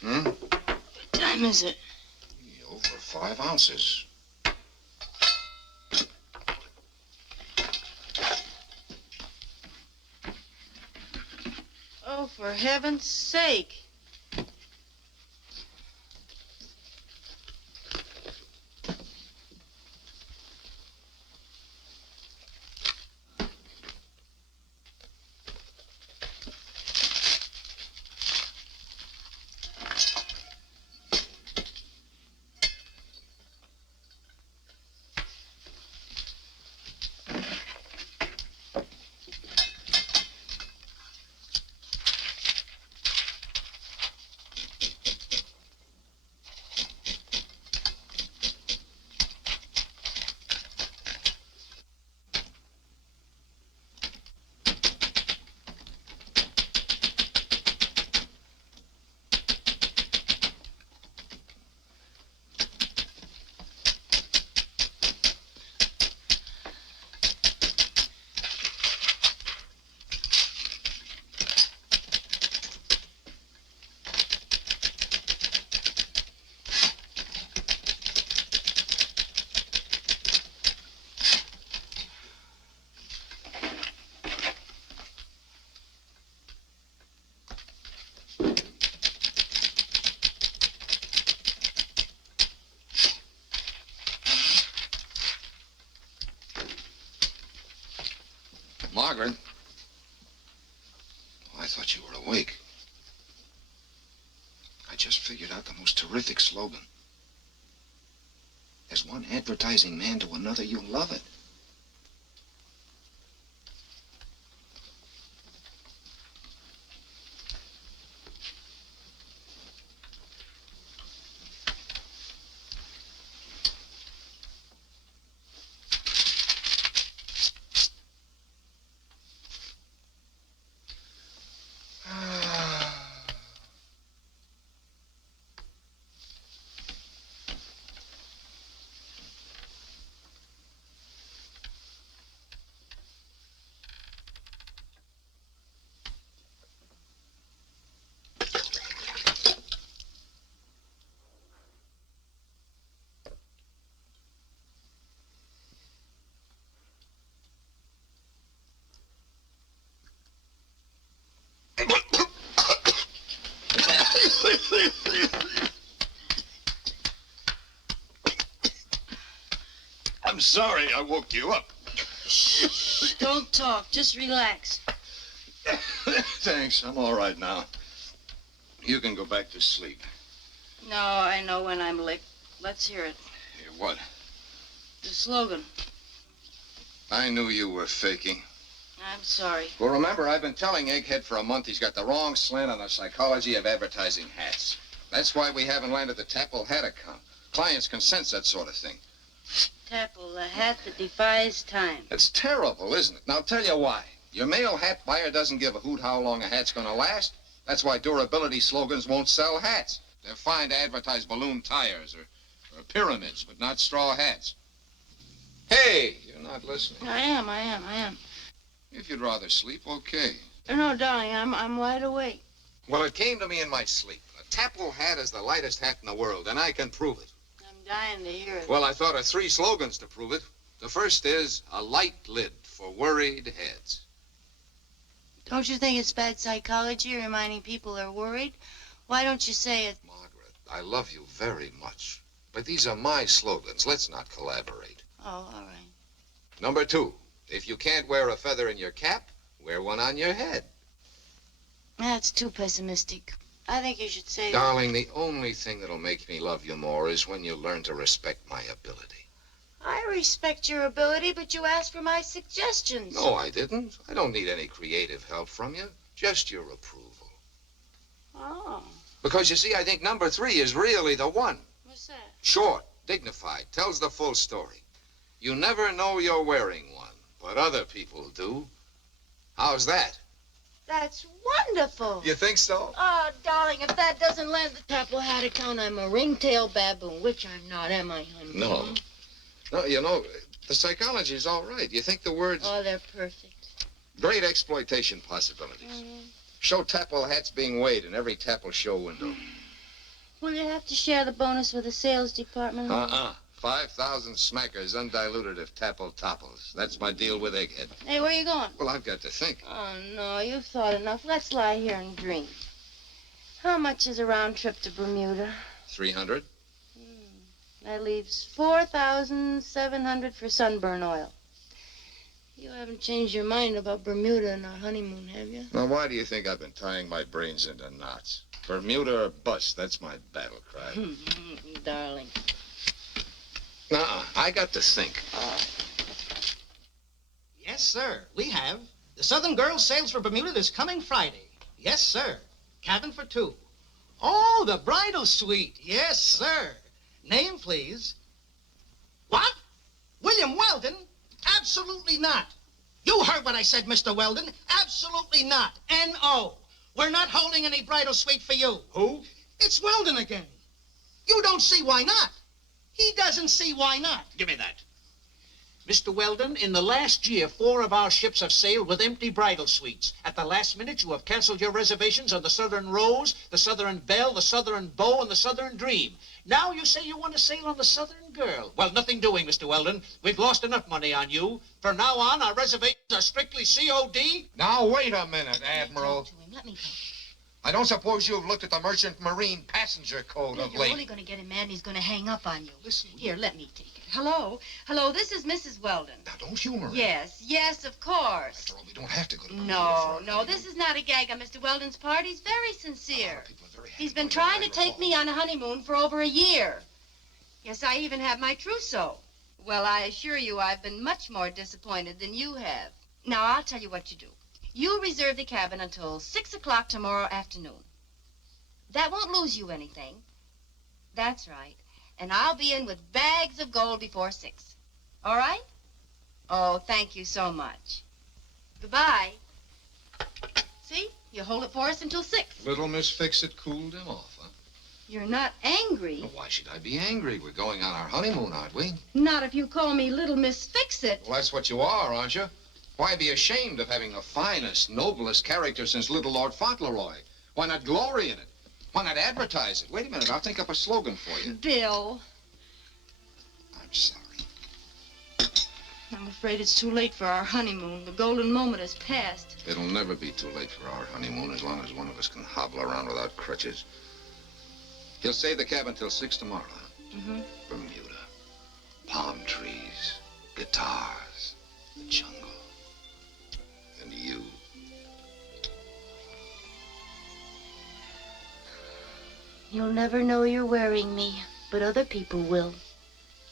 Hmm? What time is it? Over 5 ounces. Oh, for heaven's sake. Margaret? Oh, I thought you were awake. I just figured out the most terrific slogan. As one advertising man to another, you'll love it. I'm sorry I woke you up. Shh, don't talk. Just relax. Thanks, I'm all right now. You can go back to sleep. No, I know when I'm licked. Let's hear it. Here, what? The slogan. I knew you were faking. I'm sorry. Well, remember, I've been telling Egghead for a month he's got the wrong slant on the psychology of advertising hats. That's why we haven't landed the Tapple hat account. Clients can sense that sort of thing. Tapple, the hat that defies time. It's terrible, isn't it? Now, I'll tell you why. Your male hat buyer doesn't give a hoot how long a hat's going to last. That's why durability slogans won't sell hats. They're fine to advertise balloon tires or pyramids, but not straw hats. Hey, you're not listening. I am. If you'd rather sleep, okay. No, darling, I'm wide awake. Well, it came to me in my sleep. A Tapple hat is the lightest hat in the world, and I can prove it. I'm dying to hear it. Well, I thought of 3 slogans to prove it. The first is a light lid for worried heads. Don't you think it's bad psychology reminding people they're worried? Why don't you say it? Margaret, I love you very much. But these are my slogans. Let's not collaborate. Oh, all right. Number 2, if you can't wear a feather in your cap, wear one on your head. That's too pessimistic. I think you should say... Darling, the only thing that'll make me love you more is when you learn to respect my ability. I respect your ability, but you asked for my suggestions. No, I didn't. I don't need any creative help from you. Just your approval. Oh. Because, you see, I think number 3 is really the one. What's that? Short, dignified, tells the full story. You never know you're wearing one, but other people do. How's that? That's wonderful. You think so? Oh, darling, if that doesn't land the Tapple hat account, I'm a ring-tailed baboon, which I'm not, am I, honey? No. No, you know, the psychology is all right. You think the words... Oh, they're perfect. Great exploitation possibilities. Mm-hmm. Show Tapple hats being weighed in every Tapple show window. Will you have to share the bonus with the sales department? 5,000 smackers undiluted if Tapple topples. That's my deal with Egghead. Hey, where are you going? Well, I've got to think. Oh, no, you've thought enough. Let's lie here and dream. How much is a round trip to Bermuda? 300? That leaves 4,700 for sunburn oil. You haven't changed your mind about Bermuda and our honeymoon, have you? Now, why do you think I've been tying my brains into knots? Bermuda or bust, that's my battle cry. Darling. I got to think. Yes, sir, we have. The Southern Girls sails for Bermuda this coming Friday. Yes, sir. Cabin for 2. Oh, the bridal suite. Yes, sir. Name, please. What? William Weldon? Absolutely not. You heard what I said, Mr. Weldon. Absolutely not. N.O. We're not holding any bridal suite for you. Who? It's Weldon again. You don't see why not. He doesn't see why not. Give me that. Mr. Weldon, in the last year, 4 of our ships have sailed with empty bridal suites. At the last minute, you have canceled your reservations on the Southern Rose, the Southern Belle, the Southern Beau, and the Southern Dream. Now you say you want to sail on the Southern Girl. Well, nothing doing, Mr. Weldon. We've lost enough money on you. From now on, our reservations are strictly COD. Now, wait a minute, Admiral. Talk to him. Let me talk. I don't suppose you've looked at the Merchant Marine Passenger Code of You're late. only going to get him mad and he's going to hang up on you. Listen. Here, let me take it. Hello? Hello, this is Mrs. Weldon. Now, don't humor him. Yes, of course. After all, we don't have to go to Bermuda No, for a this is not a gag on Mr. Weldon's part. He's very sincere. People are very He's happy been going trying to Niagara take me Falls. on a honeymoon for over a year. Yes, I even have my trousseau. Well, I assure you I've been much more disappointed than you have. Now, I'll tell you what you do. You reserve the cabin until 6 o'clock tomorrow afternoon. That won't lose you anything. That's right. And I'll be in with bags of gold before 6. All right? Oh, thank you so much. Goodbye. See? You hold it for us until 6. Little Miss Fix-It cooled him off, huh? You're not angry. Well, why should I be angry? We're going on our honeymoon, aren't we? Not if you call me Little Miss Fix-It. Well, that's what you are, aren't you? Why be ashamed of having the finest, noblest character since Little Lord Fauntleroy? Why not glory in it? Why not advertise it? Wait a minute, I'll think up a slogan for you. Bill. I'm sorry. I'm afraid it's too late for our honeymoon. The golden moment has passed. It'll never be too late for our honeymoon as long as one of us can hobble around without crutches. He'll save the cabin till 6 tomorrow. Mm-hmm. Bermuda. Palm trees. Guitars. The jungle. And you. You'll never know you're wearing me, but other people will.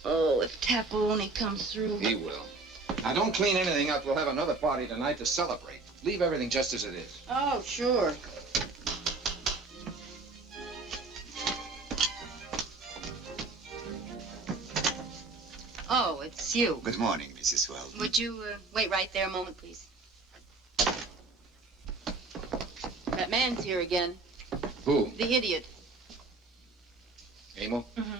Oh, if Tapple only comes through. He will. Now, don't clean anything up. We'll have another party tonight to celebrate. Leave everything just as it is. Oh, sure. Oh, it's you. Good morning, Mrs. Weldon. Would you wait right there a moment, please? That man's here again. Who? The idiot. Emil? Mm-hmm.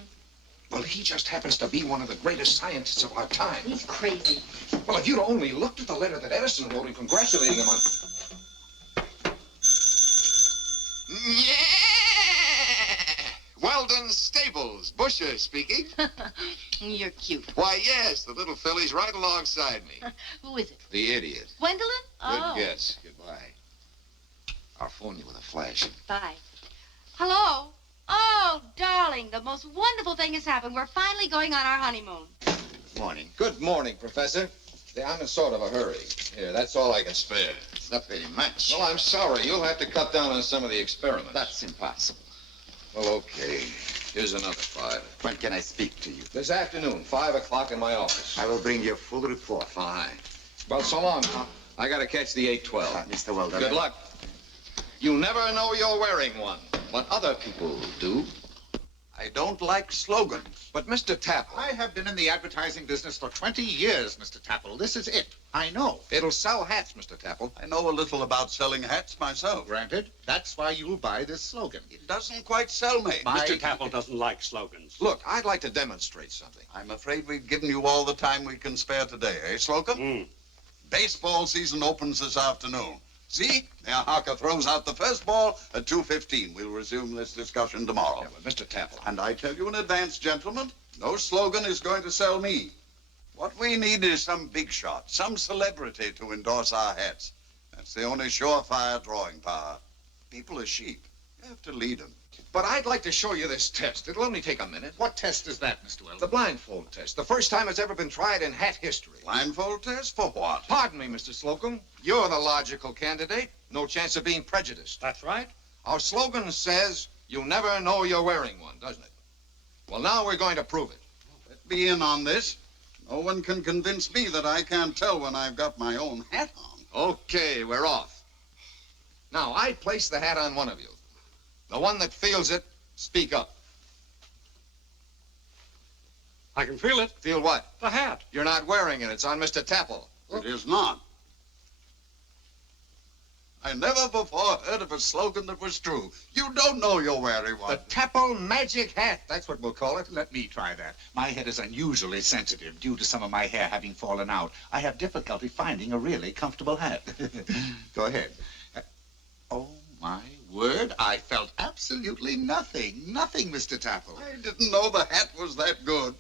Well, he just happens to be one of the greatest scientists of our time. He's crazy. Well, if you'd only looked at the letter that Edison wrote him congratulating him on... Yeah! Weldon Stables, Busher speaking. You're cute. Why, yes, the little filly's right alongside me. Who is it? The idiot. Gwendolyn? Good Oh. guess. Goodbye. I'll phone you with a flash. Bye. Hello? Oh, darling, the most wonderful thing has happened. We're finally going on our honeymoon. Morning. Good morning, Professor. I'm in sort of a hurry. Here, that's all I can spare. It's not very much. Well, I'm sorry. You'll have to cut down on some of the experiments. That's impossible. Well, okay. Here's another 5. When can I speak to you? This afternoon, 5 o'clock in my office. I will bring you a full report. Fine. Well, so long, huh? I gotta catch the 812. Mr. Weldon. Good luck. You never know you're wearing one, but other people do. I don't like slogans. But Mr. Tapple, I have been in the advertising business for 20 years, Mr. Tapple. This is it. I know. it'll sell hats, Mr. Tapple. I know a little about selling hats myself. Granted. That's why you'll buy this slogan. It doesn't quite sell me. Mr. Tapple doesn't like slogans. Look, I'd like to demonstrate something. I'm afraid we've given you all the time we can spare today, eh, Slocum? Baseball season opens this afternoon. See? Mayor Harker throws out the first ball at 2:15. We'll resume this discussion tomorrow. Yeah, but Mr. Tapple. And I tell you in advance, gentlemen, no slogan is going to sell me. What we need is some big shot, some celebrity to endorse our hats. That's the only surefire drawing power. People are sheep. You have to lead them. But I'd like to show you this test. It'll only take a minute. What test is that, Mr. Weldon? The blindfold test. The first time it's ever been tried in hat history. Blindfold test for what? Pardon me, Mr. Slocum. You're the logical candidate. No chance of being prejudiced. That's right. Our slogan says, you never know you're wearing one, doesn't it? Well, now we're going to prove it. Let me in on this. No one can convince me that I can't tell when I've got my own hat on. Okay, we're off. Now, I place the hat on one of you. The one that feels it, speak up. I can feel it. Feel what? The hat. You're not wearing it. It's on Mr. Tapple. It is not. I never before heard of a slogan that was true. You don't know you're wearing one. The Tapple Magic Hat. That's what we'll call it. Let me try that. My head is unusually sensitive due to some of my hair having fallen out. I have difficulty finding a really comfortable hat. Go ahead. Oh, my word. I felt absolutely nothing. Nothing, Mr. Tapple. I didn't know the hat was that good.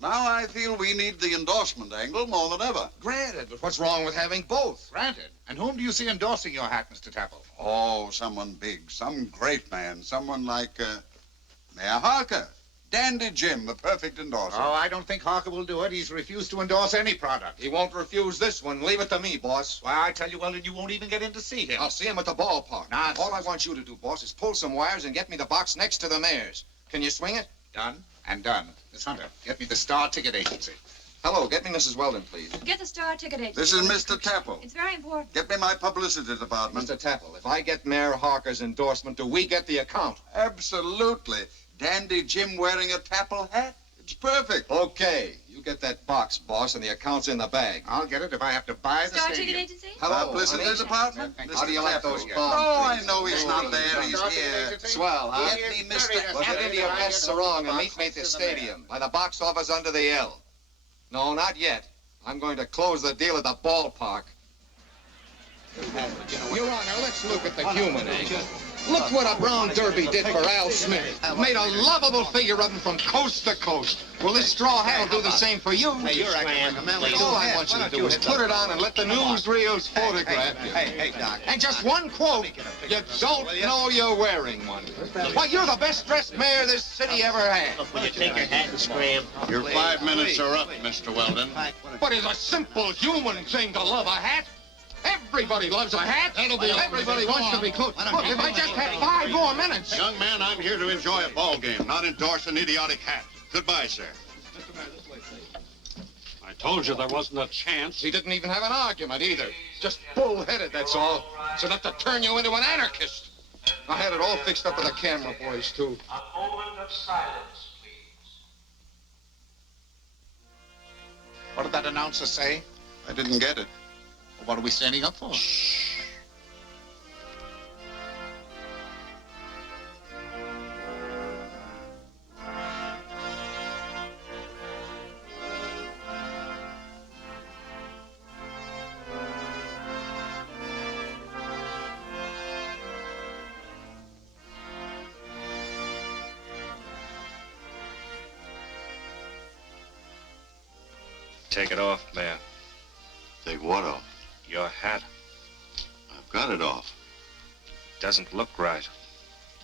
Now I feel we need the endorsement angle more than ever. Granted, but what's wrong with having both? Granted. And whom do you see endorsing your hat, Mr. Tapple? Oh, someone big, some great man, someone like Mayor Harker. Dandy Jim, the perfect endorser. Oh, I don't think Harker will do it. He's refused to endorse any product. He won't refuse this one. Leave it to me, boss. Why, I tell you, Weldon, you won't even get in to see him. I'll see him at the ballpark. Nonsense. All I want you to do, boss, is pull some wires and get me the box next to the mayor's. Can you swing it? Done and done. Miss Hunter, get me the Star Ticket Agency. Hello, get me Mrs. Weldon, please. Get the Star Ticket Agency. This is Mr. Tapple. It's very important. Get me my publicity department. Mr. Tapple, if I get Mayor Harker's endorsement, do we get the account? Absolutely. Dandy Jim wearing a Tapple hat? It's perfect. Okay, you get that box, boss, and the account's in the bag. I'll get it if I have to buy the Star stadium. Ticket Agency? Hello, Publicity honey. department? Thank How do you like Tapple. those palms? Oh, I please? know he's not there. He's Star Ticket here. Agency? Swell, huh? Get me Mr. Well, get into your best sarong and meet me at the stadium, by the box office under the L. No, not yet. I'm going to close the deal at the ballpark. Your Honor, let's look at the human angle. Look what a Brown Derby did for Al Smith. Made a lovable figure of him from coast to coast. Well, this straw hat will do the same for you. Hey, you're acting like a melody. All I want you to do is put it on and let the newsreels photograph you. Hey, Doc. And just one quote, you don't know you're wearing one. Why, you're the best dressed mayor this city ever had. Will you take your hat and scram? Your 5 minutes are up, Mr. Weldon. But it's a simple human thing to love a hat. Everybody loves a hat. Everybody wants to be close. Look, if I just had 5 more minutes. Young man, I'm here to enjoy a ball game, not endorse an idiotic hat. Goodbye, sir. I told you there wasn't a chance. He didn't even have an argument either. Just bull-headed, that's all. It's enough to turn you into an anarchist. I had it all fixed up with the camera boys, too. A moment of silence, please. What did that announcer say? I didn't get it. What are we standing up for? Take it off, Mayor. Take what off? Your hat I've got it off. doesn't look right.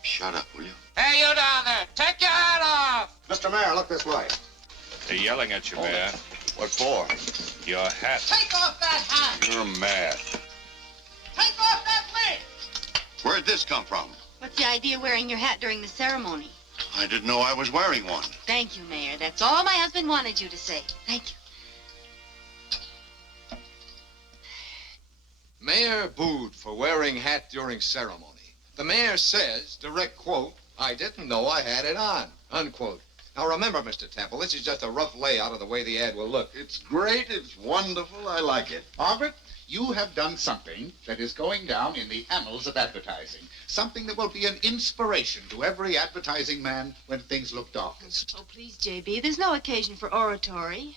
Shut up, will you? Hey, you down there, take your hat off! Mr. Mayor, look this way. They're yelling at you, Mayor. What for? Your hat. Take off that hat! You're mad. Take off that wig! Where'd this come from? What's the idea of wearing your hat during the ceremony? I didn't know I was wearing one. Thank you, Mayor. That's all my husband wanted you to say. Thank you. Mayor booed for wearing hat during ceremony. The mayor says, direct quote, I didn't know I had it on, unquote. Now remember, Mr. Temple, this is just a rough layout of the way the ad will look. It's great. It's wonderful. I like it. Margaret, you have done something that is going down in the annals of advertising. Something that will be an inspiration to every advertising man when things look darkest. Oh, please, J.B., there's no occasion for oratory.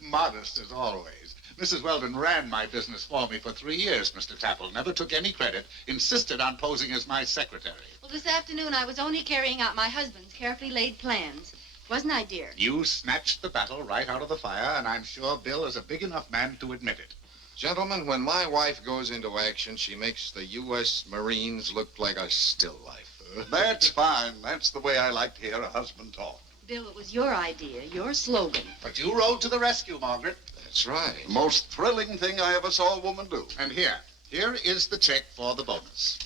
Modest as always. Mrs. Weldon ran my business for me for 3 years, Mr. Tapple. Never took any credit. Insisted on posing as my secretary. Well, this afternoon I was only carrying out my husband's carefully laid plans. Wasn't I, dear? You snatched the battle right out of the fire, and I'm sure Bill is a big enough man to admit it. Gentlemen, when my wife goes into action, she makes the U.S. Marines look like a still life. That's fine. That's the way I like to hear a husband talk. Bill, it was your idea, your slogan. But you rode to the rescue, Margaret. That's right. The most thrilling thing I ever saw a woman do. And here is the check for the bonus.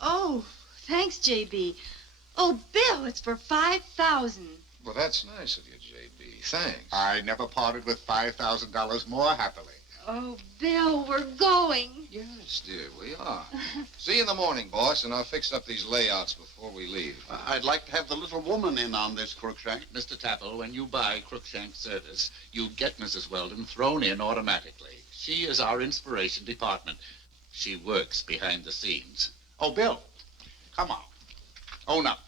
Oh, thanks, J.B. Oh, Bill, it's for $5,000. Well, that's nice of you, J.B. Thanks. I never parted with $5,000 more happily. Oh, Bill, we're going. Yes, dear, we are. See you in the morning, boss, and I'll fix up these layouts before we leave. I'd like to have the little woman in on this, Crookshank. Mr. Tapple, when you buy Crookshank service, you get Mrs. Weldon thrown in automatically. She is our inspiration department. She works behind the scenes. Oh, Bill, come on. Own up.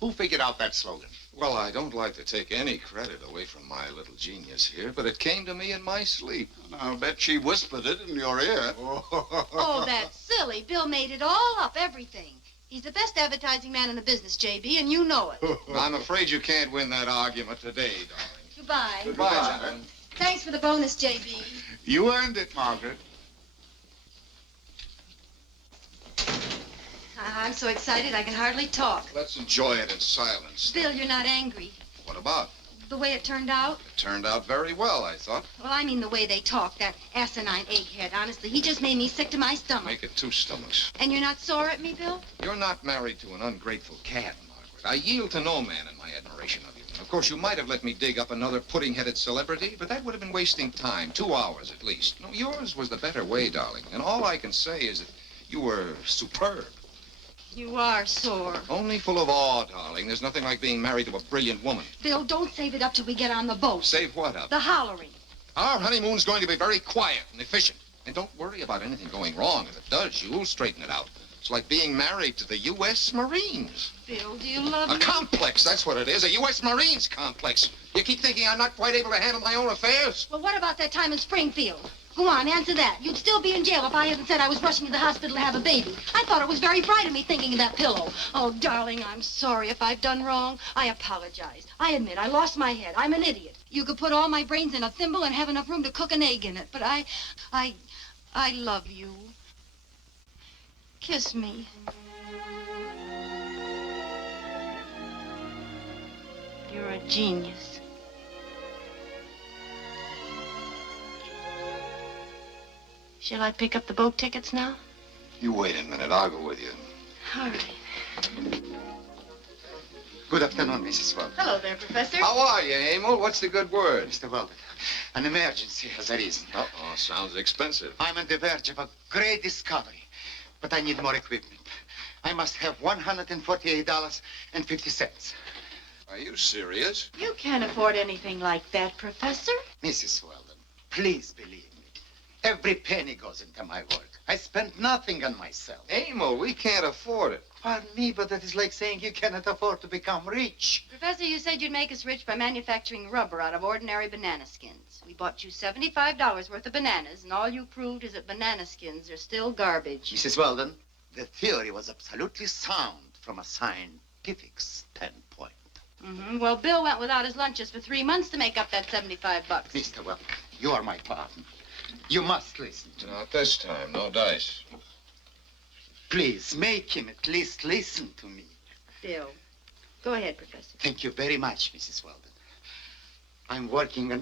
Who figured out that slogan? Well, I don't like to take any credit away from my little genius here, but it came to me in my sleep. I'll bet she whispered it in your ear. Oh, that's silly. Bill made it all up, everything. He's the best advertising man in the business, J.B., and you know it. I'm afraid you can't win that argument today, darling. Goodbye. Goodbye, gentlemen. Thanks for the bonus, J.B. You earned it, Margaret. I'm so excited I can hardly talk. Let's enjoy it in silence. Bill, you're not angry. What about? The way it turned out? It turned out very well, I thought. Well, I mean the way they talk, that asinine egghead. Honestly, he just made me sick to my stomach. Make it 2 stomachs. And you're not sore at me, Bill? You're not married to an ungrateful cad, Margaret. I yield to no man in my admiration of you. Of course, you might have let me dig up another pudding-headed celebrity, but that would have been wasting time. 2 hours at least. No, yours was the better way, darling. And all I can say is that you were superb. You are sore. Only full of awe, darling. There's nothing like being married to a brilliant woman. Bill, don't save it up till we get on the boat. Save what up? The hollering. Our honeymoon's going to be very quiet and efficient. And don't worry about anything going wrong. If it does, you'll straighten it out. It's like being married to the U.S. Marines. Bill, do you love A me? complex, that's what it is. A U.S. Marines complex. You keep thinking I'm not quite able to handle my own affairs? Well, what about that time in Springfield? Go on, answer that. You'd still be in jail if I hadn't said I was rushing to the hospital to have a baby. I thought it was very bright of me thinking of that pillow. Oh, darling, I'm sorry if I've done wrong. I apologize. I admit I lost my head. I'm an idiot. You could put all my brains in a thimble and have enough room to cook an egg in it. But I love you. Kiss me. You're a genius. Shall I pick up the boat tickets now? You wait a minute. I'll go with you. All right. Good afternoon, Mrs. Weldon. Hello there, Professor. How are you, Emil? What's the good word? Mr. Weldon, an emergency has arisen. Uh-oh, sounds expensive. I'm on the verge of a great discovery, but I need more equipment. I must have $148.50. Are you serious? You can't afford anything like that, Professor. Mrs. Weldon, please believe me. Every penny goes into my work. I spend nothing on myself. Emil, we can't afford it. Pardon me, but that is like saying you cannot afford to become rich. Professor, you said you'd make us rich by manufacturing rubber out of ordinary banana skins. We bought you $75 worth of bananas, and all you proved is that banana skins are still garbage. Mrs. Weldon, the theory was absolutely sound from a scientific standpoint. Well, Bill went without his lunches for 3 months to make up that $75. Mr. Weldon, you are my partner. You must listen to me. Not this time. No dice. Please, make him at least listen to me. Bill, go ahead, Professor. Thank you very much, Mrs. Weldon. I'm working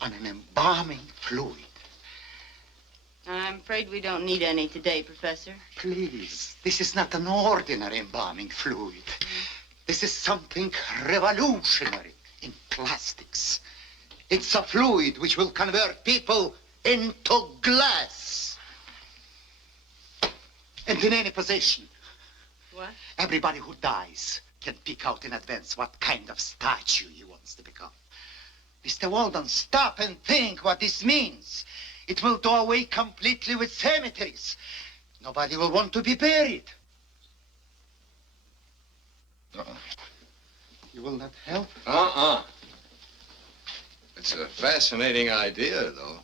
on an embalming fluid. I'm afraid we don't need any today, Professor. Please, this is not an ordinary embalming fluid. This is something revolutionary in plastics. It's a fluid which will convert people into glass. And in any position. What? Everybody who dies can pick out in advance what kind of statue he wants to become. Mr. Weldon, stop and think what this means. It will do away completely with cemeteries. Nobody will want to be buried. You will not help? It's a fascinating idea, though.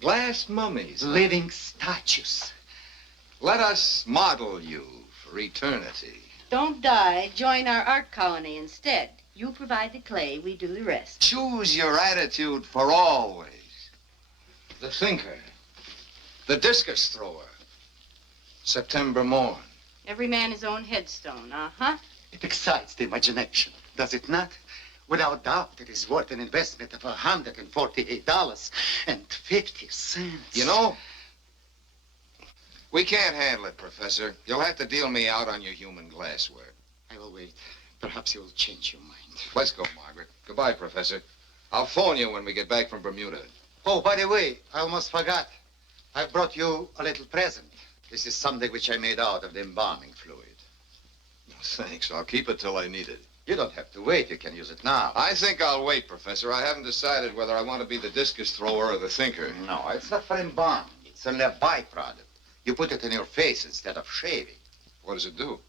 Glass mummies. Living statues. Let us model you for eternity. Don't die. Join our art colony instead. You provide the clay, we do the rest. Choose your attitude for always. The thinker. The discus thrower. September morn. Every man his own headstone, uh-huh. It excites the imagination, does it not? Without doubt, it is worth an investment of $148.50. You know, we can't handle it, Professor. You'll have to deal me out on your human glassware. I will wait. Perhaps you will change your mind. Let's go, Margaret. Goodbye, Professor. I'll phone you when we get back from Bermuda. Oh, by the way, I almost forgot. I brought you a little present. This is something which I made out of the embalming fluid. Thanks. I'll keep it till I need it. You don't have to wait. You can use it now. I think I'll wait, Professor. I haven't decided whether I want to be the discus thrower or the thinker. No, it's not for embalming. It's only a byproduct. You put it in your face instead of shaving. What does it do? It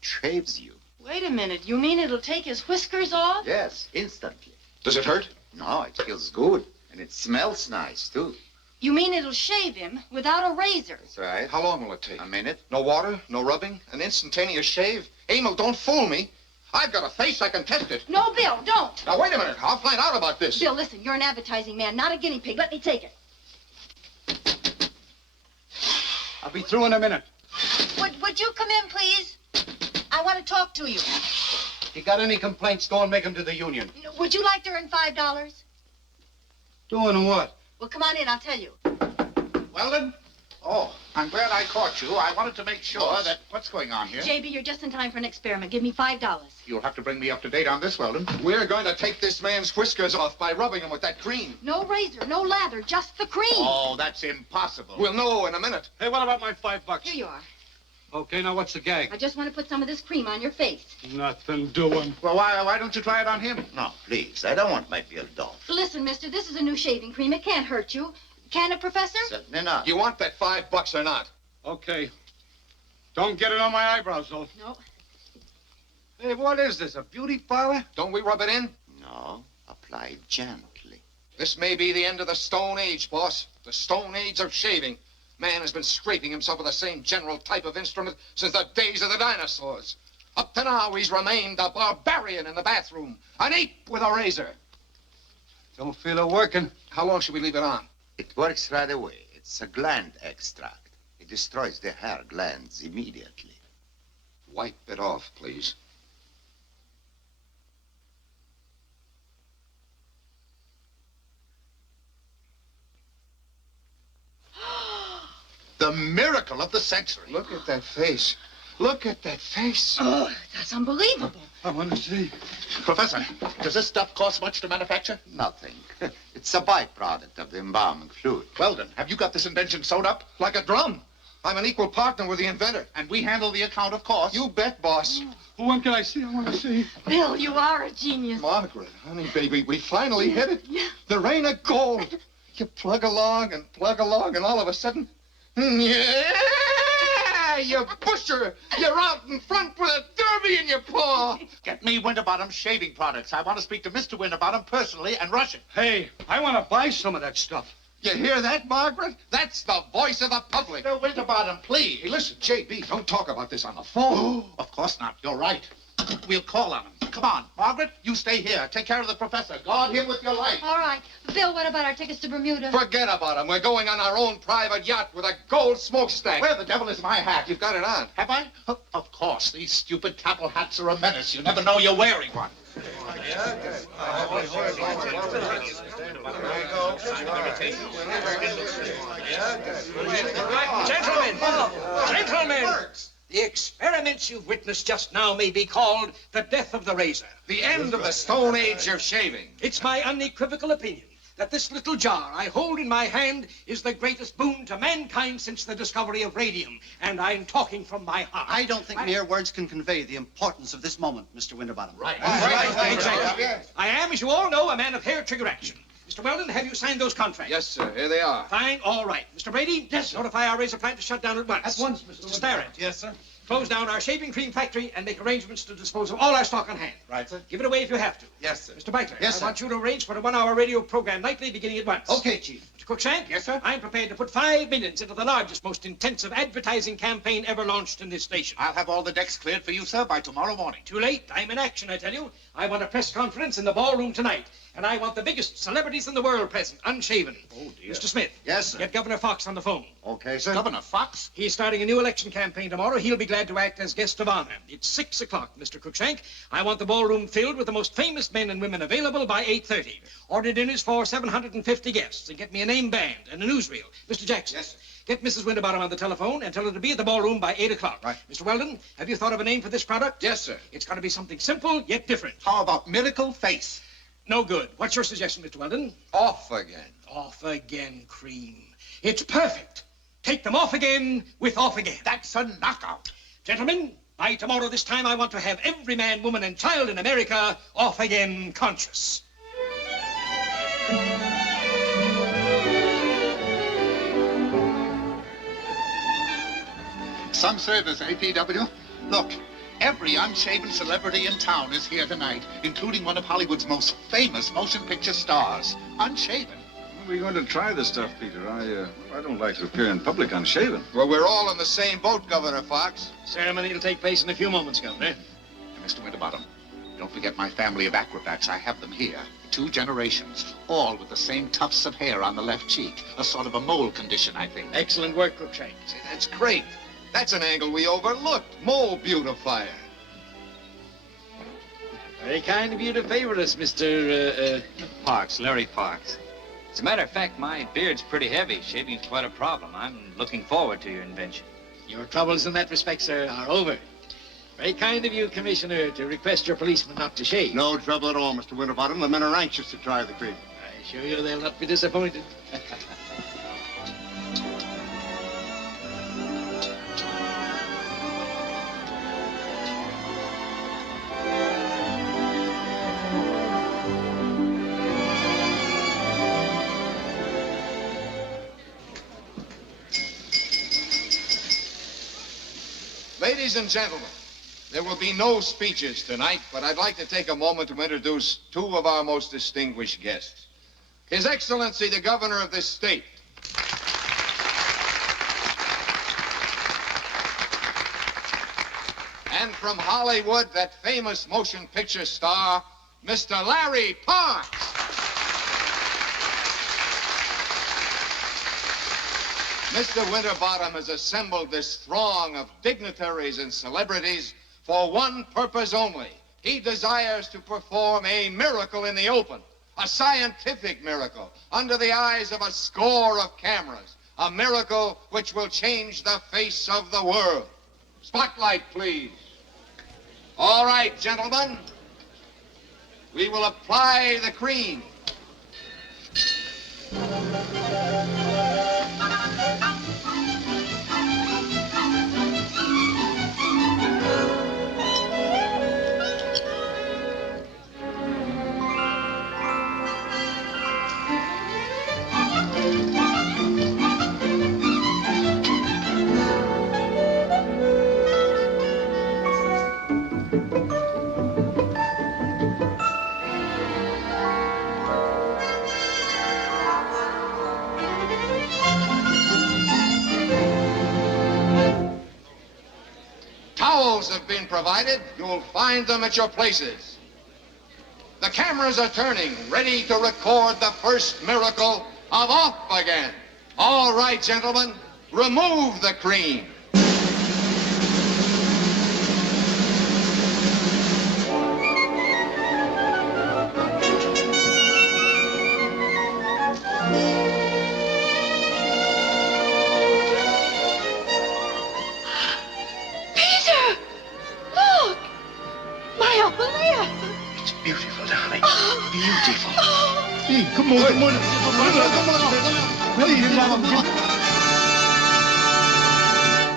shaves you. Wait a minute. You mean it'll take his whiskers off? Yes, instantly. Does it hurt? No, it feels good. And it smells nice, too. You mean it'll shave him without a razor? That's right. How long will it take? A minute. No water? No rubbing? An instantaneous shave? Emil, don't fool me. I've got a face. I can test it. No, Bill, don't. Now, wait a minute. I'll find out about this. Bill, listen, you're an advertising man, not a guinea pig. Let me take it. I'll be through in a minute. Would you come in, please? I want to talk to you. If you got any complaints, go and make them to the union. Would you like to earn $5? Doing what? Well, come on in, I'll tell you. Weldon? Oh, I'm glad I caught you. I wanted to make sure that... What's going on here? JB, you're just in time for an experiment. Give me $5. You'll have to bring me up to date on this, Weldon. We're going to take this man's whiskers off by rubbing him with that cream. No razor, no lather, just the cream. Oh, that's impossible. We'll know in a minute. Hey, what about my $5? Here you are. Okay, now what's the gag? I just want to put some of this cream on your face. Nothing doing. Well, why don't you try it on him? No, please. I don't want my beard off. Listen, mister, this is a new shaving cream. It can't hurt you. Can it, Professor? Certainly not. You want that $5 or not? Okay. Don't get it on my eyebrows, though. No. Hey, what is this, a beauty parlor? Don't we rub it in? No, apply gently. This may be the end of the Stone Age, boss. The Stone Age of shaving. Man has been scraping himself with the same general type of instrument since the days of the dinosaurs. Up to now, he's remained a barbarian in the bathroom, an ape with a razor. Don't feel it working. How long should we leave it on? It works right away. It's a gland extract. It destroys the hair glands immediately. Wipe it off, please. The miracle of the century. Look at that face. Look at that face. Oh, that's unbelievable. I want to see. Professor, does this stuff cost much to manufacture? Nothing. It's a byproduct of the embalming fluid. Weldon, have you got this invention sewn up? Like a drum. I'm an equal partner with the inventor. And we handle the account of cost? You bet, boss. Oh, when can I see? I want to see. Bill, you are a genius. Margaret, honey, baby, we finally hit it. Yeah. The rain of gold. You plug along, and all of a sudden, yeah, you busher. You're out in front with a derby in your paw. Get me Winterbottom shaving products. I want to speak to Mr. Winterbottom personally and rush it. Hey, I want to buy some of that stuff. You hear that, Margaret? That's the voice of the public. Mr. Winterbottom, please. Hey, listen, J.B., don't talk about this on the phone. Of course not. You're right. We'll call on him. Come on. Margaret, you stay here. Take care of the professor. Guard him with your life. All right. Bill, what about our tickets to Bermuda? Forget about him. We're going on our own private yacht with a gold smokestack. Where the devil is my hat? You've got it on. Have I? Of course. These stupid tapple hats are a menace. You never know you're wearing one. Gentlemen, the experiments you've witnessed just now may be called the death of the razor. The end of the Stone Age of shaving. It's my unequivocal opinion that this little jar I hold in my hand is the greatest boon to mankind since the discovery of radium, and I'm talking from my heart. I don't think mere words can convey the importance of this moment, Mr. Winterbottom. Right. Exactly. I am, as you all know, a man of hair-trigger action. Mr. Weldon, have you signed those contracts? Yes, sir. Here they are. Fine. All right. Mr. Brady? Yes, sir. Notify our razor plant to shut down at once. At once, Mr. Starrett? Yes, sir. close down our shaving cream factory and make arrangements to dispose of all our stock on hand. Right, sir? Give it away if you have to. Yes, sir. Mr. Beitler, Yes, I sir. want you to arrange for a 1-hour radio program nightly beginning at once. Okay, Chief. Mr. Cruikshank? Yes, sir? I'm prepared to put $5 million into the largest, most intensive advertising campaign ever launched in this station. I'll have all the decks cleared for you, sir, by tomorrow morning. Too late. I'm in action, I tell you. I want a press conference in the ballroom tonight. And I want the biggest celebrities in the world present, unshaven. Oh, dear. Mr. Smith. Yes, sir. Get Governor Fox on the phone. Okay, sir. Governor Fox? He's starting a new election campaign tomorrow. He'll be glad to act as guest of honor. It's 6 o'clock, Mr. Cruikshank. I want the ballroom filled with the most famous men and women available by 8:30. Order dinners for 750 guests. And get me a name band and a newsreel. Mr. Jackson. Yes, sir. Get Mrs. Winterbottom on the telephone and tell her to be at the ballroom by 8 o'clock. Right. Mr. Weldon, have you thought of a name for this product? Yes, sir. It's going to be something simple yet different. How about Miracle Face? No good. What's your suggestion, Mr. Weldon? Off again. Off again, cream. It's perfect. Take them off again with off again. That's a knockout. Gentlemen, by tomorrow this time, I want to have every man, woman, and child in America off again conscious. Some service, APW. Look, every unshaven celebrity in town is here tonight, including one of Hollywood's most famous motion picture stars. Unshaven. We're going to try this stuff, Peter. I don't like to appear in public unshaven. Well, we're all in the same boat, Governor Fox. Ceremony will take place in a few moments, Governor. And Mr. Winterbottom, don't forget my family of acrobats. I have them here. 2 generations, all with the same tufts of hair on the left cheek. A sort of a mole condition, I think. Excellent work, Cruikshank. See, that's great. That's an angle we overlooked. Mole beautifier. Very kind of you to favor us, Mr. Parks, Larry Parks. As a matter of fact, my beard's pretty heavy. Shaving's quite a problem. I'm looking forward to your invention. Your troubles in that respect, sir, are over. Very kind of you, Commissioner, to request your policeman not to shave. No trouble at all, Mr. Winterbottom. The men are anxious to try the cream. I assure you they'll not be disappointed. Ladies and gentlemen, there will be no speeches tonight, but I'd like to take a moment to introduce 2 of our most distinguished guests. His Excellency, the Governor of this state. And from Hollywood, that famous motion picture star, Mr. Larry Parks. Mr. Winterbottom has assembled this throng of dignitaries and celebrities for one purpose only. He desires to perform a miracle in the open, a scientific miracle, under the eyes of a score of cameras, a miracle which will change the face of the world. Spotlight, please. All right, gentlemen. We will apply the cream. Towels have been provided. You'll find them at your places. The cameras are turning, ready to record the first miracle of off again. All right, gentlemen, remove the cream. Beautiful, darling. Beautiful. Hey, come on, come on.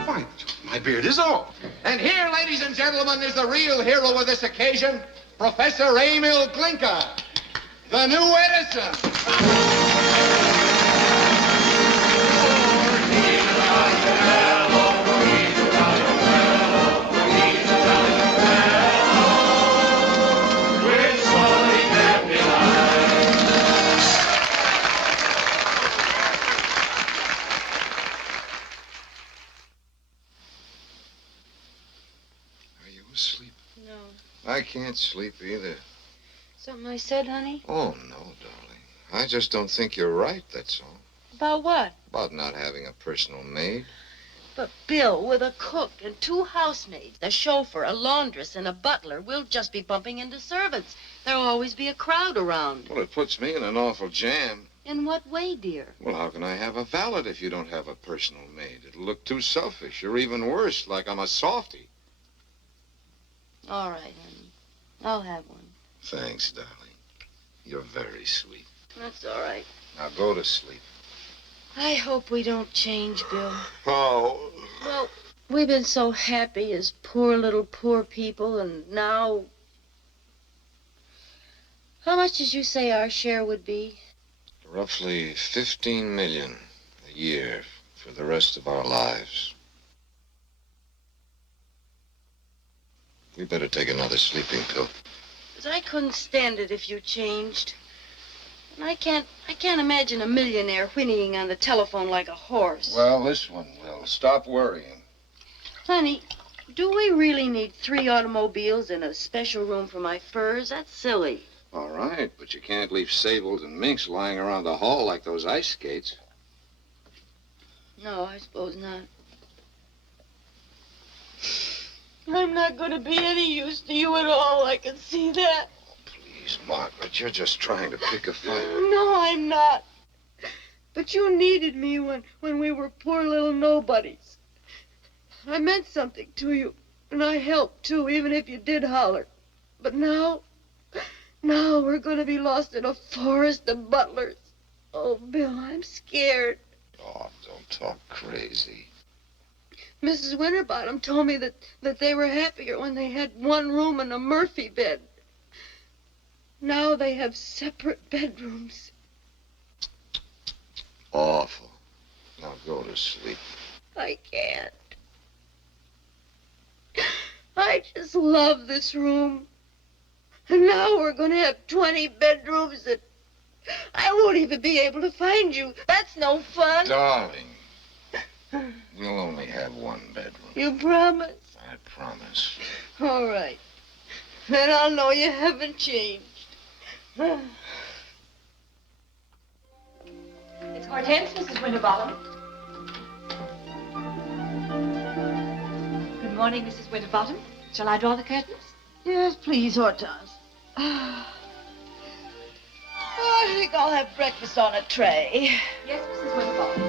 Why, my beard is off. And here, ladies and gentlemen, is the real hero of this occasion, Professor Emil Glinka, the new Edison. can't sleep either. Something I said, honey? Oh, no, darling. I just don't think you're right, that's all. About what? About not having a personal maid. But, Bill, with a cook and 2 housemaids, a chauffeur, a laundress, and a butler, we'll just be bumping into servants. There'll always be a crowd around. Well, it puts me in an awful jam. In what way, dear? Well, how can I have a valet if you don't have a personal maid? It'll look too selfish, or even worse, like I'm a softy. All right, honey. I'll have one. Thanks, darling. You're very sweet. That's all right. Now go to sleep. I hope we don't change, Bill. Oh. Well, we've been so happy as poor people, and now... How much did you say our share would be? Roughly 15 million a year for the rest of our lives. We better take another sleeping pill. But I couldn't stand it if you changed. And I can't imagine a millionaire whinnying on the telephone like a horse. Well, this one will. Stop worrying. Honey, do we really need 3 automobiles and a special room for my furs? That's silly. All right, but you can't leave sables and minks lying around the hall like those ice skates. No, I suppose not. I'm not going to be any use to you at all. I can see that. Please, Margaret, you're just trying to pick a fight. No, I'm not. But you needed me when we were poor little nobodies. I meant something to you, and I helped, too, even if you did holler. But now we're going to be lost in a forest of butlers. Oh, Bill, I'm scared. Oh, don't talk crazy. Mrs. Winterbottom told me that they were happier when they had 1 room and a Murphy bed. Now they have separate bedrooms. Awful. Now go to sleep. I can't. I just love this room. And now we're going to have 20 bedrooms and I won't even be able to find you. That's no fun. Darling, we'll only have 1 bedroom. You promise? I promise. All right. Then I'll know you haven't changed. It's Hortense, Mrs. Winterbottom. Good morning, Mrs. Winterbottom. Shall I draw the curtains? Yes, please, Hortense. I think I'll have breakfast on a tray. Yes, Mrs. Winterbottom.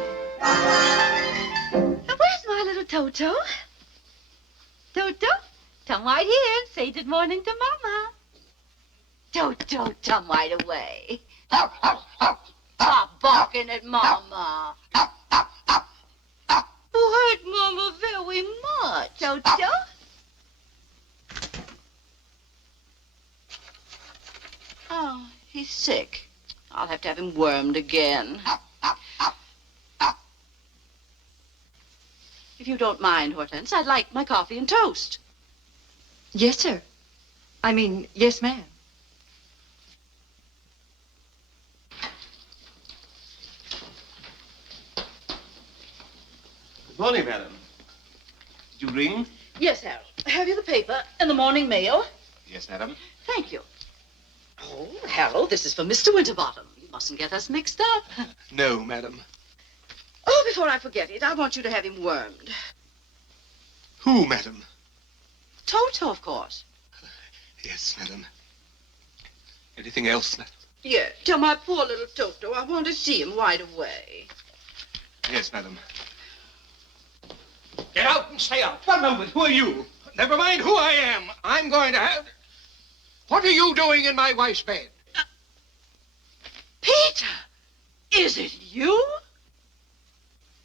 Where's my little Toto? Toto, come right here and say good morning to Mama. Toto, come right away. Stop barking at Mama. You hurt Mama very much. Toto? Oh, he's sick. I'll have to have him wormed again. If you don't mind, Hortense, I'd like my coffee and toast. Yes, sir. I mean, yes, ma'am. Good morning, madam. Did you ring? Yes, Harold. Have you the paper and the morning mail? Yes, madam. Thank you. Oh, Harold, this is for Mr. Winterbottom. You mustn't get us mixed up. No, madam. Oh, before I forget it, I want you to have him wormed. Who, madam? Toto, of course. Yes, madam. Anything else, madam? Yeah, tell my poor little Toto I want to see him right away. Yes, madam. Get out and stay out. 1 moment. Who are you? Never mind who I am. I'm going to have... What are you doing in my wife's bed? Peter! Is it you?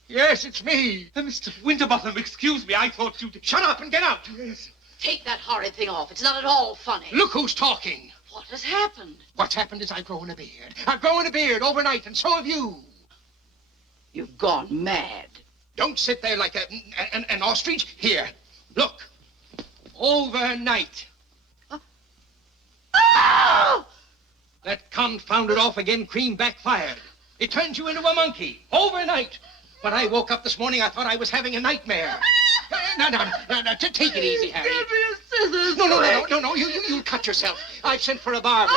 Yes, it's me. Mr. Winterbottom, excuse me. I thought you'd... Shut up and get out. Yes. Take that horrid thing off. It's not at all funny. Look who's talking. What has happened? What's happened is I've grown a beard. I've grown a beard overnight, and so have you. You've gone mad. Don't sit there like an ostrich. Here, look. Overnight. Oh! That confounded off-again cream backfired. It turns you into a monkey. Overnight. When I woke up this morning, I thought I was having a nightmare. No, take it easy, Harry. Give me a This is No, you'll cut yourself. I've sent for a barber.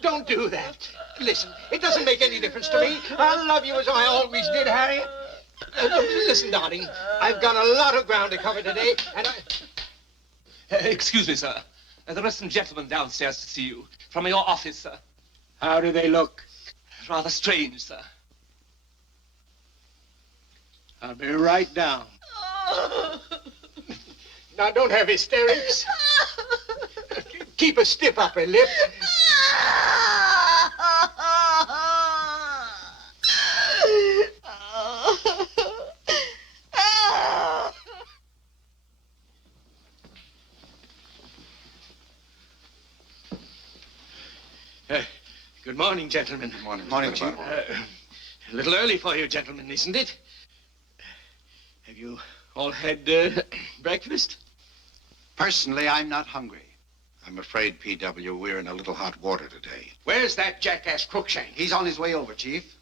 Don't do that. Listen, it doesn't make any difference to me. I love you as I always did, Harriet. Listen, darling, I've got a lot of ground to cover today, and Excuse me, sir. There are some gentlemen downstairs to see you. From your office, sir. How do they look? Rather strange, sir. I'll be right down. Now, don't have hysterics. Keep a stiff upper lip. Good morning, gentlemen. Good morning, Morning, Mr. Chief. Barber. A little early for you, gentlemen, isn't it? Have you all had breakfast? Personally, I'm not hungry. I'm afraid, P.W., we're in a little hot water today. Where's that jackass Crookshank? He's on his way over, Chief.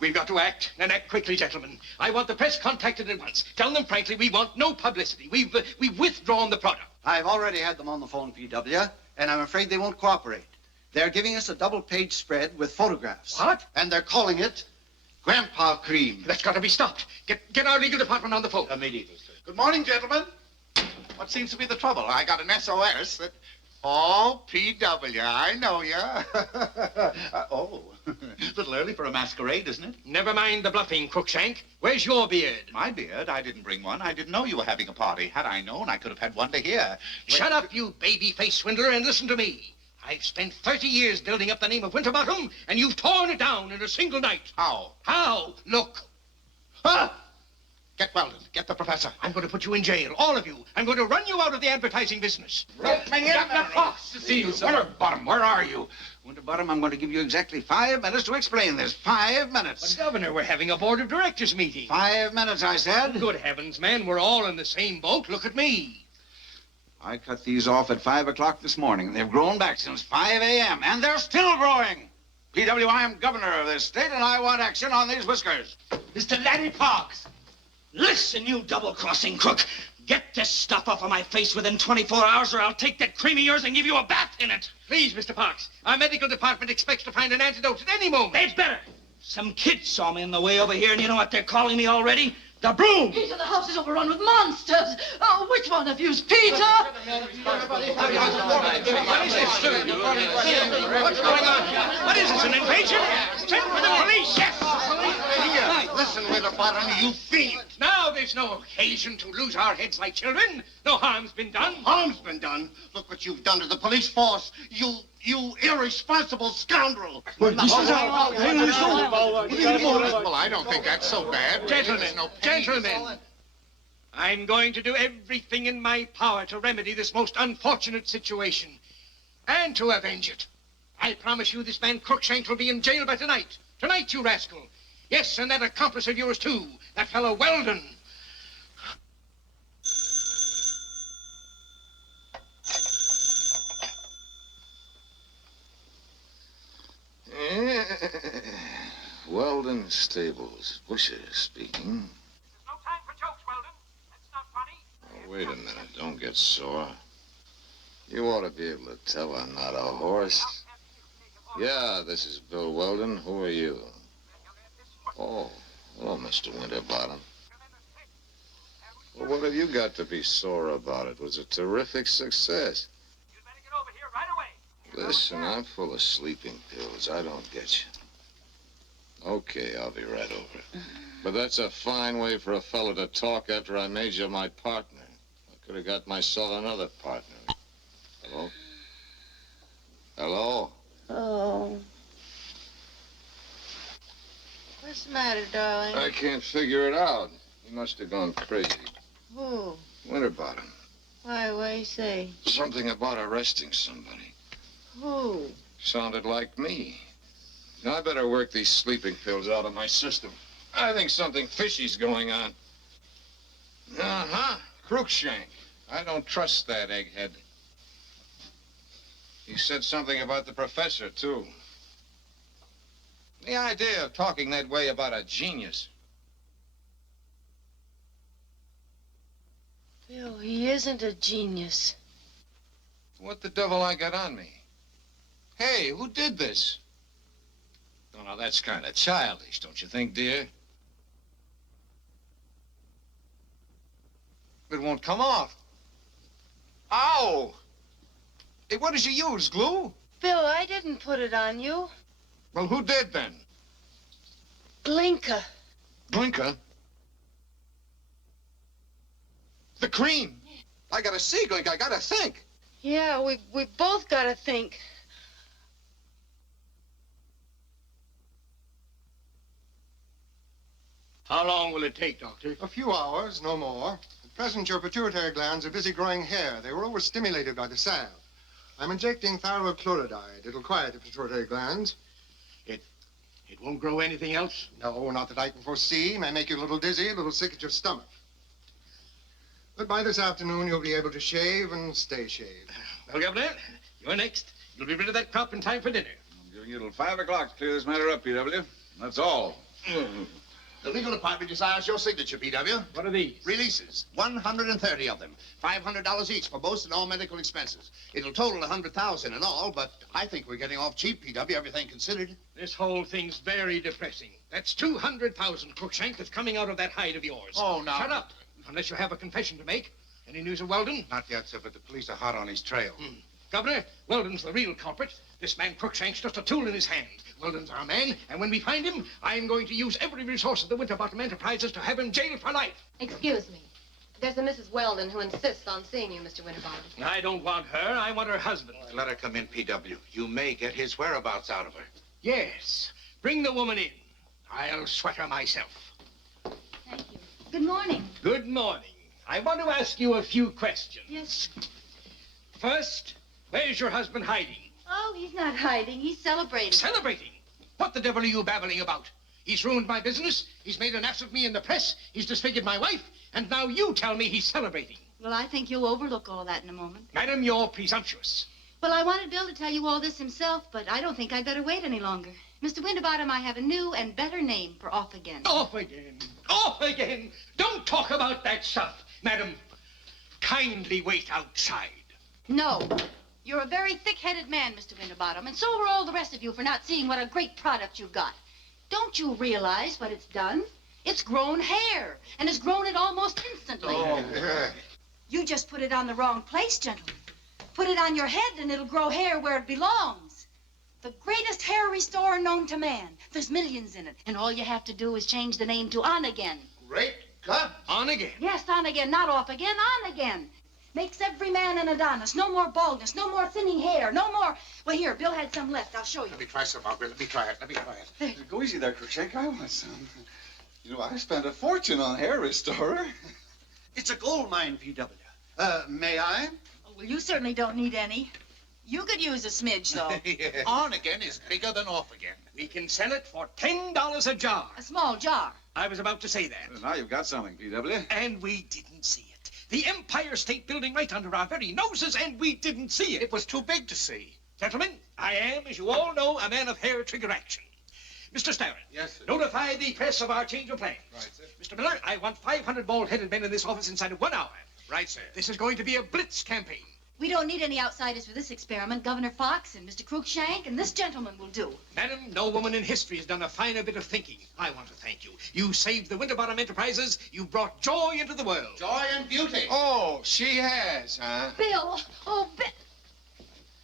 We've got to act, and act quickly, gentlemen. I want the press contacted at once. Tell them frankly we want no publicity. We've withdrawn the product. I've already had them on the phone, P.W., and I'm afraid they won't cooperate. They're giving us a double-page spread with photographs. What? And they're calling it Grandpa Cream. That's got to be stopped. Get our legal department on the phone. Immediately, sir. Good morning, gentlemen. What seems to be the trouble? I got an SOS that... Oh, P.W., I know ya. Oh, a little early for a masquerade, isn't it? Never mind the bluffing, Crookshank. Where's your beard? My beard? I didn't bring one. I didn't know you were having a party. Had I known, I could have had one to hear. Shut up, you baby-faced swindler, and listen to me. I've spent 30 years building up the name of Winterbottom, and you've torn it down in a single night. How? How? Look. Ah! Get Weldon. Get the professor. I'm going to put you in jail, all of you. I'm going to run you out of the advertising business. Winterbottom, where are you? Winterbottom, I'm going to give you exactly 5 minutes to explain this. 5 minutes. But, Governor, we're having a board of directors meeting. 5 minutes, I said. Good heavens, man, we're all in the same boat. Look at me. I cut these off at 5 o'clock this morning, and they've grown back since 5 a.m., and they're still growing. P.W., I am governor of this state, and I want action on these whiskers. Mr. Larry Parks, listen, you double-crossing crook. Get this stuff off of my face within 24 hours, or I'll take that cream of yours and give you a bath in it. Please, Mr. Parks, our medical department expects to find an antidote at any moment. They'd better. Some kids saw me on the way over here, and you know what they're calling me already? The Broom! Peter, the house is overrun with monsters. Oh, which one of you's Peter? What is this, sir? What's going on? What is this, an invasion? Send for the police, yes! Here, listen, Winterbottom, you fiend. Now there's no occasion to lose our heads like children. No harm's been done. Harm's been done. Look what you've done to the police force. You irresponsible scoundrel. Well, I don't think that's so bad. Gentlemen, I'm going to do everything in my power to remedy this most unfortunate situation and to avenge it. I promise you this man Crookshank will be in jail by tonight. Tonight, you rascal. Yes, and that accomplice of yours, too. That fellow Weldon. Weldon Stables, Busher speaking. There's no time for jokes, Weldon. That's not funny. Oh, wait a minute, don't get sore. You ought to be able to tell I'm not a horse. Yeah, this is Bill Weldon. Who are you? Oh, hello, Mr. Winterbottom. Well, what have you got to be sore about? It was a terrific success. You'd better get over here right away. Listen, I'm full of sleeping pills. I don't get you. Okay, I'll be right over. But that's a fine way for a fellow to talk after I made you my partner. I could have got myself another partner. Hello? Hello? Oh. What's the matter, darling? I can't figure it out. He must have gone crazy. Who? Winterbottom. Why, what do you say? Something about arresting somebody. Who? Sounded like me. Now, I better work these sleeping pills out of my system. I think something fishy's going on. Uh-huh. Crookshank. I don't trust that egghead. He said something about the professor, too. The idea of talking that way about a genius. Bill, he isn't a genius. What the devil I got on me? Hey, who did this? Oh, now that's kind of childish, don't you think, dear? It won't come off. Ow! Hey, what did you use, glue? Bill, I didn't put it on you. Well, who did then? Glinka. Glinka? The cream. I gotta see, Glinka. I gotta think. Yeah, we both gotta think. How long will it take, Doctor? A few hours, no more. At present, your pituitary glands are busy growing hair. They were overstimulated by the salve. I'm injecting thyrochloride. It'll quiet the pituitary glands. It won't grow anything else? No, not that I can foresee. May make you a little dizzy, a little sick at your stomach. But by this afternoon, you'll be able to shave and stay shaved. Well, Governor, you're next. You'll be rid of that crop in time for dinner. I'm giving you till 5 o'clock to clear this matter up, P.W. That's all. The legal department desires your signature, P.W. What are these? Releases. 130 of them. $500 each for most and all medical expenses. It'll total $100,000 in all, but I think we're getting off cheap, P.W., everything considered. This whole thing's very depressing. That's 200,000, Crookshank, that's coming out of that hide of yours. Oh, now. Shut up, unless you have a confession to make. Any news of Weldon? Not yet, sir, but the police are hot on his trail. Governor, Weldon's the real culprit. This man Crookshank's just a tool in his hand. Weldon's our man, and when we find him, I'm going to use every resource of the Winterbottom Enterprises to have him jailed for life. Excuse me. There's a Mrs. Weldon who insists on seeing you, Mr. Winterbottom. I don't want her. I want her husband. Let her come in, P.W. You may get his whereabouts out of her. Yes. Bring the woman in. I'll sweat her myself. Thank you. Good morning. Good morning. I want to ask you a few questions. Yes. First, where's your husband hiding? Oh, he's not hiding. He's celebrating. Celebrating? What the devil are you babbling about? He's ruined my business. He's made an ass of me in the press. He's disfigured my wife. And now you tell me he's celebrating. Well, I think you'll overlook all that in a moment. Madam, you're presumptuous. Well, I wanted Bill to tell you all this himself, but I don't think I'd better wait any longer. Mr. Winterbottom, I have a new and better name for off again. Off again. Off again. Don't talk about that stuff. Madam, kindly wait outside. No. You're a very thick-headed man, Mr. Winterbottom, and so are all the rest of you for not seeing what a great product you've got. Don't you realize what it's done? It's grown hair, and has grown it almost instantly. Oh. You just put it on the wrong place, gentlemen. Put it on your head, and it'll grow hair where it belongs. The greatest hair restorer known to man. There's millions in it, and all you have to do is change the name to On Again. Great God. On again. Yes, On Again, not off again, On Again. Makes every man an Adonis. No more baldness, no more thinning hair, no more... Well, here, Bill had some left. I'll show you. Let me try some, Margaret. Let me try it. Go easy there, Crookshank. I want some. You know, I spent a fortune on hair restorer. It's a gold mine, P.W. May I? Oh, well, you certainly don't need any. You could use a smidge, though. Yeah. On again is bigger than off again. We can sell it for $10 a jar. A small jar. I was about to say that. Well, now you've got something, P.W. And we didn't see it. The Empire State Building right under our very noses, and we didn't see it. It was too big to see. Gentlemen, I am, as you all know, a man of hair-trigger action. Mr. Starrett. Yes, sir. Notify the press of our change of plans. Right, sir. Mr. Miller, I want 500 bald-headed men in this office inside of 1 hour. Right, sir. This is going to be a blitz campaign. We don't need any outsiders for this experiment. Governor Fox and Mr. Crookshank and this gentleman will do. Madam, no woman in history has done a finer bit of thinking. I want to thank you. You saved the Winterbottom Enterprises. You brought joy into the world. Joy and beauty. Oh, she has, huh? Bill! Oh, Bill!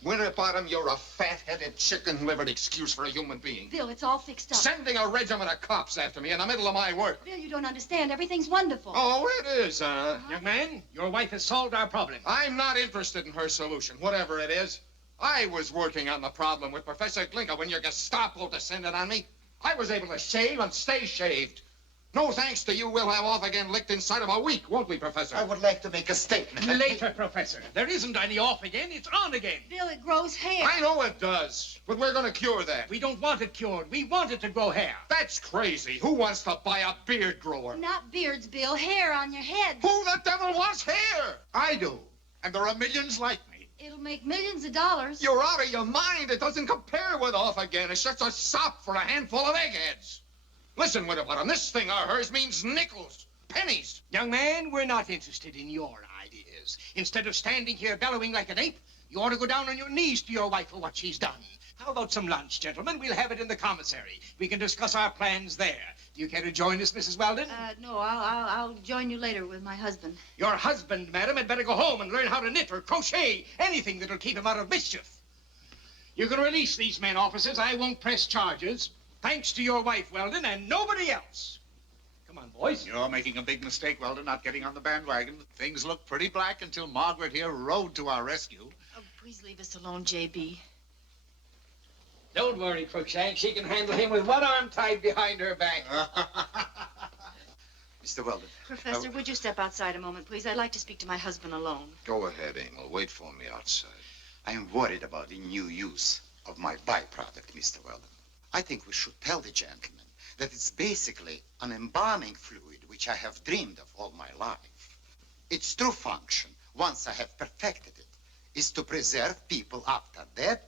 Winterbottom, you're a fat-headed, chicken-livered excuse for a human being. Bill, it's all fixed up. Sending a regiment of cops after me in the middle of my work. Bill, you don't understand. Everything's wonderful. Oh, it is, huh? Young man, your wife has solved our problem. I'm not interested in her solution, whatever it is. I was working on the problem with Professor Glinka when your Gestapo descended on me. I was able to shave and stay shaved. No thanks to you, we'll have off again licked inside of a week, won't we, Professor? I would like to make a statement. Later, Professor. There isn't any off again. It's on again. Bill, it grows hair. I know it does, but we're going to cure that. We don't want it cured. We want it to grow hair. That's crazy. Who wants to buy a beard grower? Not beards, Bill. Hair on your head. Who the devil wants hair? I do. And there are millions like me. It'll make millions of dollars. You're out of your mind. It doesn't compare with off again. It's just a sop for a handful of eggheads. Listen, Winterbottom, this thing of hers means nickels, pennies. Young man, we're not interested in your offices. Instead of standing here bellowing like an ape, you ought to go down on your knees to your wife for what she's done. How about some lunch, gentlemen? We'll have it in the commissary. We can discuss our plans there. Do you care to join us, Mrs. Weldon? No, I'll join you later with my husband. Your husband, madam, had better go home and learn how to knit or crochet, anything that'll keep him out of mischief. You can release these men, officers. I won't press charges. Thanks to your wife, Weldon, and nobody else. Come on, boys. You're making a big mistake, Weldon, not getting on the bandwagon. Things looked pretty black until Margaret here rode to our rescue. Oh, please leave us alone, J.B. Don't worry, Cruikshank. She can handle him with one arm tied behind her back. Mr. Weldon. Professor, would you step outside a moment, please? I'd like to speak to my husband alone. Go ahead, Emil. Wait for me outside. I am worried about the new use of my byproduct, Mr. Weldon. I think we should tell the gentleman that it's basically an embalming fluid which I have dreamed of all my life. Its true function, once I have perfected it, is to preserve people after death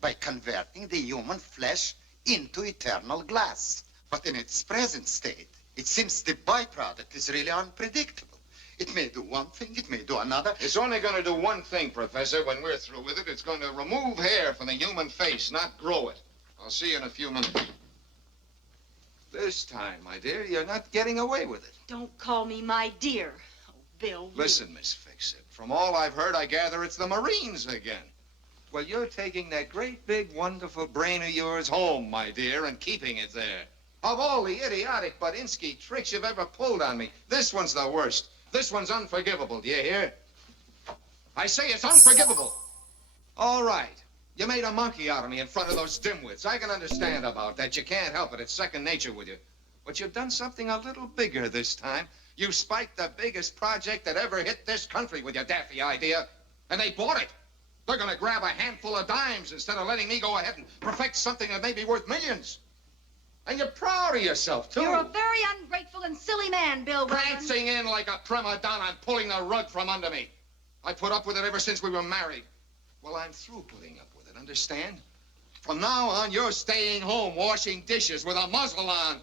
by converting the human flesh into eternal glass. But in its present state, it seems the byproduct is really unpredictable. It may do one thing, it may do another. It's only going to do one thing, Professor. When we're through with it, it's going to remove hair from the human face, not grow it. I'll see you in a few minutes. This time, my dear, you're not getting away with it. Don't call me my dear. Oh, Bill. Listen, Miss Fix-It. From all I've heard, I gather it's the Marines again. Well, you're taking that great, big, wonderful brain of yours home, my dear, and keeping it there. Of all the idiotic Badinsky tricks you've ever pulled on me, this one's the worst. This one's unforgivable, do you hear? I say it's unforgivable. All right. You made a monkey out of me in front of those dimwits. I can understand about that. You can't help it. It's second nature with you. But you've done something a little bigger this time. You spiked the biggest project that ever hit this country with your daffy idea, and they bought it. They're going to grab a handful of dimes instead of letting me go ahead and perfect something that may be worth millions. And you're proud of yourself, too. You're a very ungrateful and silly man, Bill Weldon. Prancing in like a prima donna and pulling the rug from under me. I put up with it ever since we were married. Well, I'm through putting up with it, understand? From now on, you're staying home washing dishes with a muzzle on.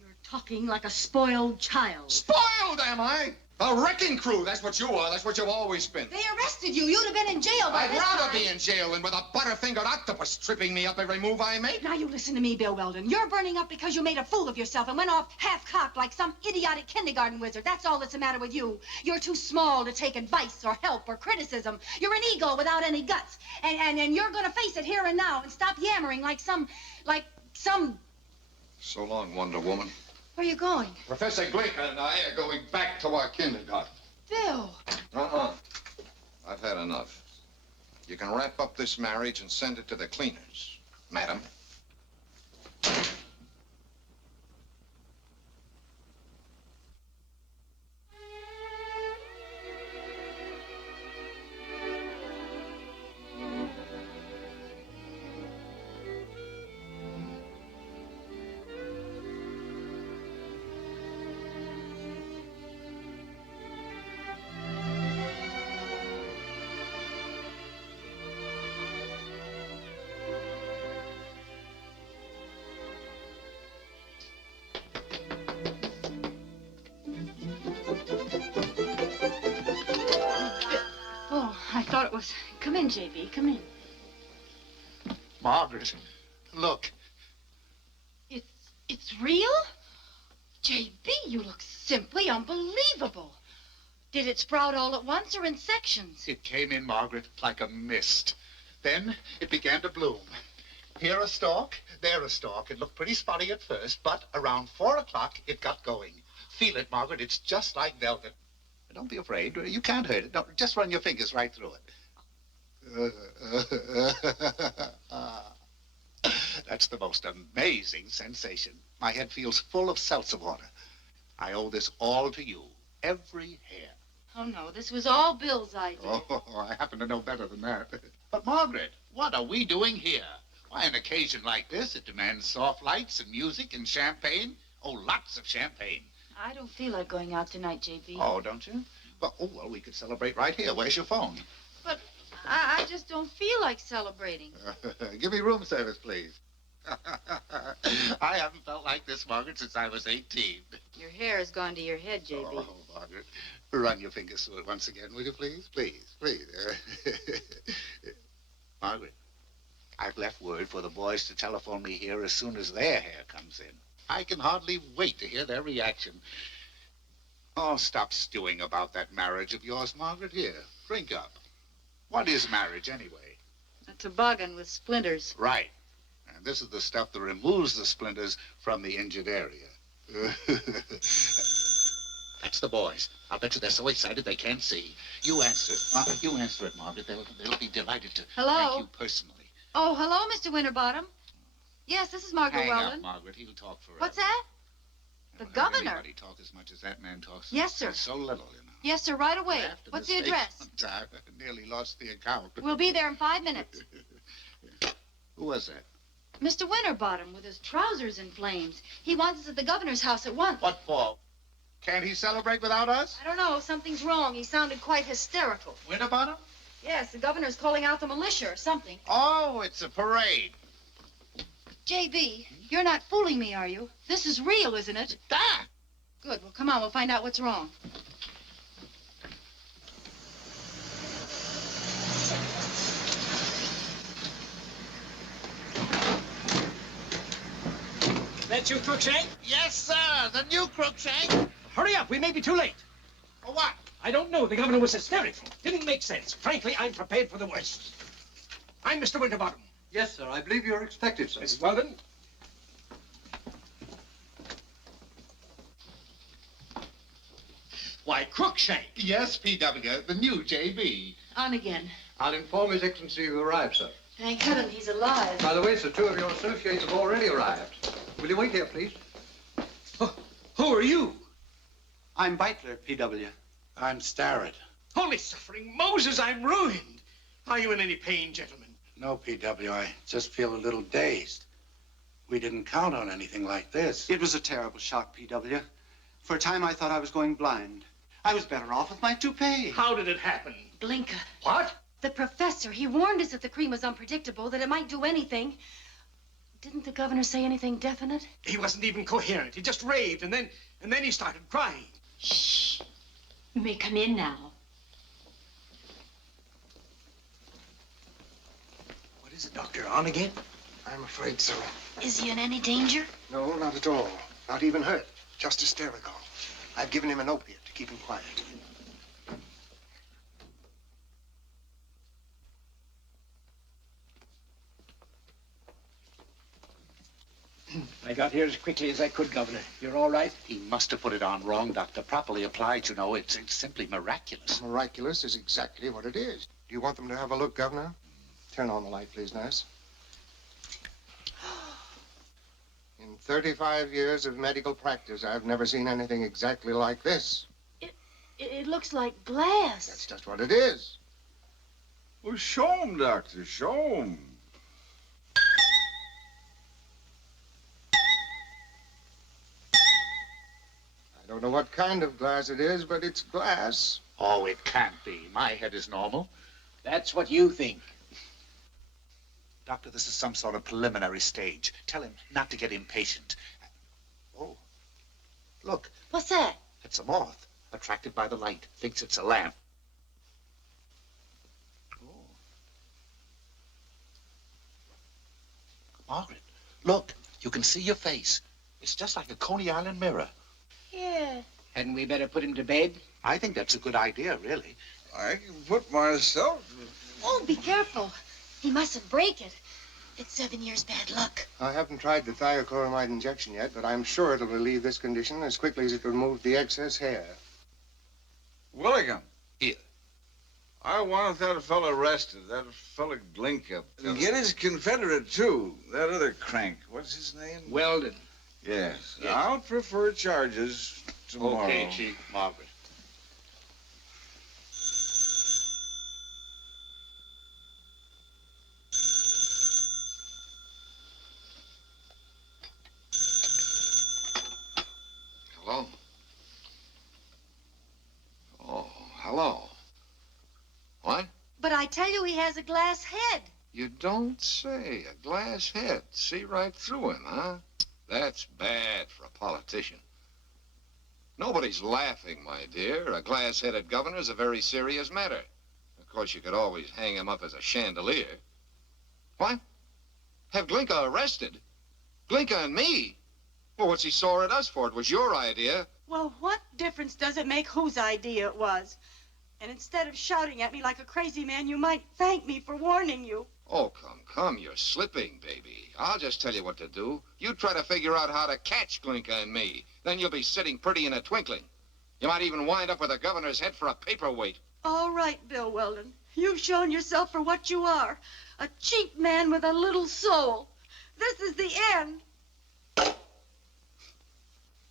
You're talking like a spoiled child. Spoiled, am I? A wrecking crew, that's what you are. That's what you've always been. They arrested you. You'd have been in jail by I'd this rather time. be in jail than with a butterfingered octopus tripping me up every move I make. Now you listen to me, Bill Weldon. You're burning up because you made a fool of yourself and went off half-cocked like some idiotic kindergarten wizard. That's all that's the matter with you. You're too small to take advice or help or criticism. You're an ego without any guts. And you're going to face it here and now and stop yammering like some... So long, Wonder Woman. Where are you going? Professor Glinka and I are going back to our kindergarten. Bill. I've had enough. You can wrap up this marriage and send it to the cleaners, madam. I thought it was... Come in, J.B., come in. Margaret, look. It's real? J.B., you look simply unbelievable. Did it sprout all at once or in sections? It came in, Margaret, like a mist. Then it began to bloom. Here a stalk, there a stalk. It looked pretty spotty at first, but around 4 o'clock, it got going. Feel it, Margaret. It's just like velvet. Don't be afraid. You can't hurt it. No, just run your fingers right through it. That's the most amazing sensation. My head feels full of seltzer water. I owe this all to you. Every hair. Oh, no, this was all Bill's idea. Oh, I happen to know better than that. But, Margaret, what are we doing here? Why, an occasion like this, it demands soft lights and music and champagne. Oh, lots of champagne. I don't feel like going out tonight, J.B. Oh, don't you? Well, we could celebrate right here. Where's your phone? But I just don't feel like celebrating. Give me room service, please. I haven't felt like this, Margaret, since I was 18. Your hair has gone to your head, J.B. Oh, Margaret, run your fingers through it once again, will you, please? Please, please. Margaret, I've left word for the boys to telephone me here as soon as their hair comes in. I can hardly wait to hear their reaction. Oh, stop stewing about that marriage of yours, Margaret. Here, drink up. What is marriage, anyway? A toboggan with splinters. Right. And this is the stuff that removes the splinters from the injured area. That's the boys. I'll bet you they're so excited they can't see. You answer it. You answer it, Margaret. They'll be delighted to Hello? thank you personally. Oh, hello, Mr. Winterbottom. Yes, this is Margaret Hang Weldon. up, Margaret. He'll talk forever. What's that? The Never had governor. anybody talk as much as that man talks. Yes, sir. So little, you know. Yes, sir, right away. After What's the mistakes address? I nearly lost the account. We'll be there in 5 minutes. Who was that? Mr. Winterbottom with his trousers in flames. He wants us at the governor's house at once. What for? Can't he celebrate without us? I don't know. Something's wrong. He sounded quite hysterical. Winterbottom? Yes, the governor's calling out the militia or something. Oh, it's a parade. J.B., you're not fooling me, are you? This is real, isn't it? Ah! Good. Well, come on. We'll find out what's wrong. That you, Crookshank? Yes, sir. The new Crookshank. Hurry up. We may be too late. For what? I don't know. The governor was hysterical. Didn't make sense. Frankly, I'm prepared for the worst. I'm Mr. Winterbottom. Yes, sir. I believe you're expected, sir. Mrs. Weldon? Why, Crookshank. Yes, P.W., the new J.B. On again. I'll inform His Excellency you arrived, sir. Thank heaven he's alive. By the way, sir, 2 of your associates have already arrived. Will you wait here, please? Who are you? I'm Beitler, P.W. I'm Starrett. Holy suffering Moses, I'm ruined. Are you in any pain, gentlemen? No, P.W., I just feel a little dazed. We didn't count on anything like this. It was a terrible shock, P.W. For a time, I thought I was going blind. I was better off with my toupee. How did it happen? Blinker. What? The professor, he warned us that the cream was unpredictable, that it might do anything. Didn't the governor say anything definite? He wasn't even coherent. He just raved, and then he started crying. Shh. You may come in now. What is it, Doctor? On again? I'm afraid so. Is he in any danger? No, not at all. Not even hurt. Just hysterical. I've given him an opiate to keep him quiet. I got here as quickly as I could, Governor. You're all right? He must have put it on wrong, Doctor. Properly applied, you know. It's simply miraculous. Miraculous is exactly what it is. Do you want them to have a look, Governor? Turn on the light, please, nurse. In 35 years of medical practice, I've never seen anything exactly like this. It looks like glass. That's just what it is. Well, show 'em, Doctor, show 'em. I don't know what kind of glass it is, but it's glass. Oh, it can't be. My head is normal. That's what you think. Doctor, this is some sort of preliminary stage. Tell him not to get impatient. Oh, look, What's that? it's a moth. Attracted by the light. Thinks it's a lamp. Oh. Margaret, look. You can see your face. It's just like a Coney Island mirror. Yeah. Hadn't we better put him to bed? I think that's a good idea, really. I can put myself... Oh, be careful. He mustn't break it. It's 7 years bad luck. I haven't tried the thiochloride injection yet, but I'm sure it'll relieve this condition as quickly as it removes the excess hair. William. Here. I want that fella arrested, that fella Glinka. And get his confederate, too. That other crank. What's his name? Weldon. Yes. I'll prefer charges tomorrow. Okay, Chief. Margaret. Hello? Oh, hello. What? But I tell you, he has a glass head. You don't say. A glass head. See right through him, huh? That's bad for a politician. Nobody's laughing, my dear. A glass-headed governor's a very serious matter. Of course, you could always hang him up as a chandelier. What? Have Glinka arrested? Glinka and me? Well, what's he sore at us for? It was your idea. Well, what difference does it make whose idea it was? And instead of shouting at me like a crazy man, you might thank me for warning you. Oh, come, you're slipping, baby. I'll just tell you what to do. You try to figure out how to catch Glinka and me. Then you'll be sitting pretty in a twinkling. You might even wind up with the governor's head for a paperweight. All right, Bill Weldon. You've shown yourself for what you are. A cheap man with a little soul. This is the end.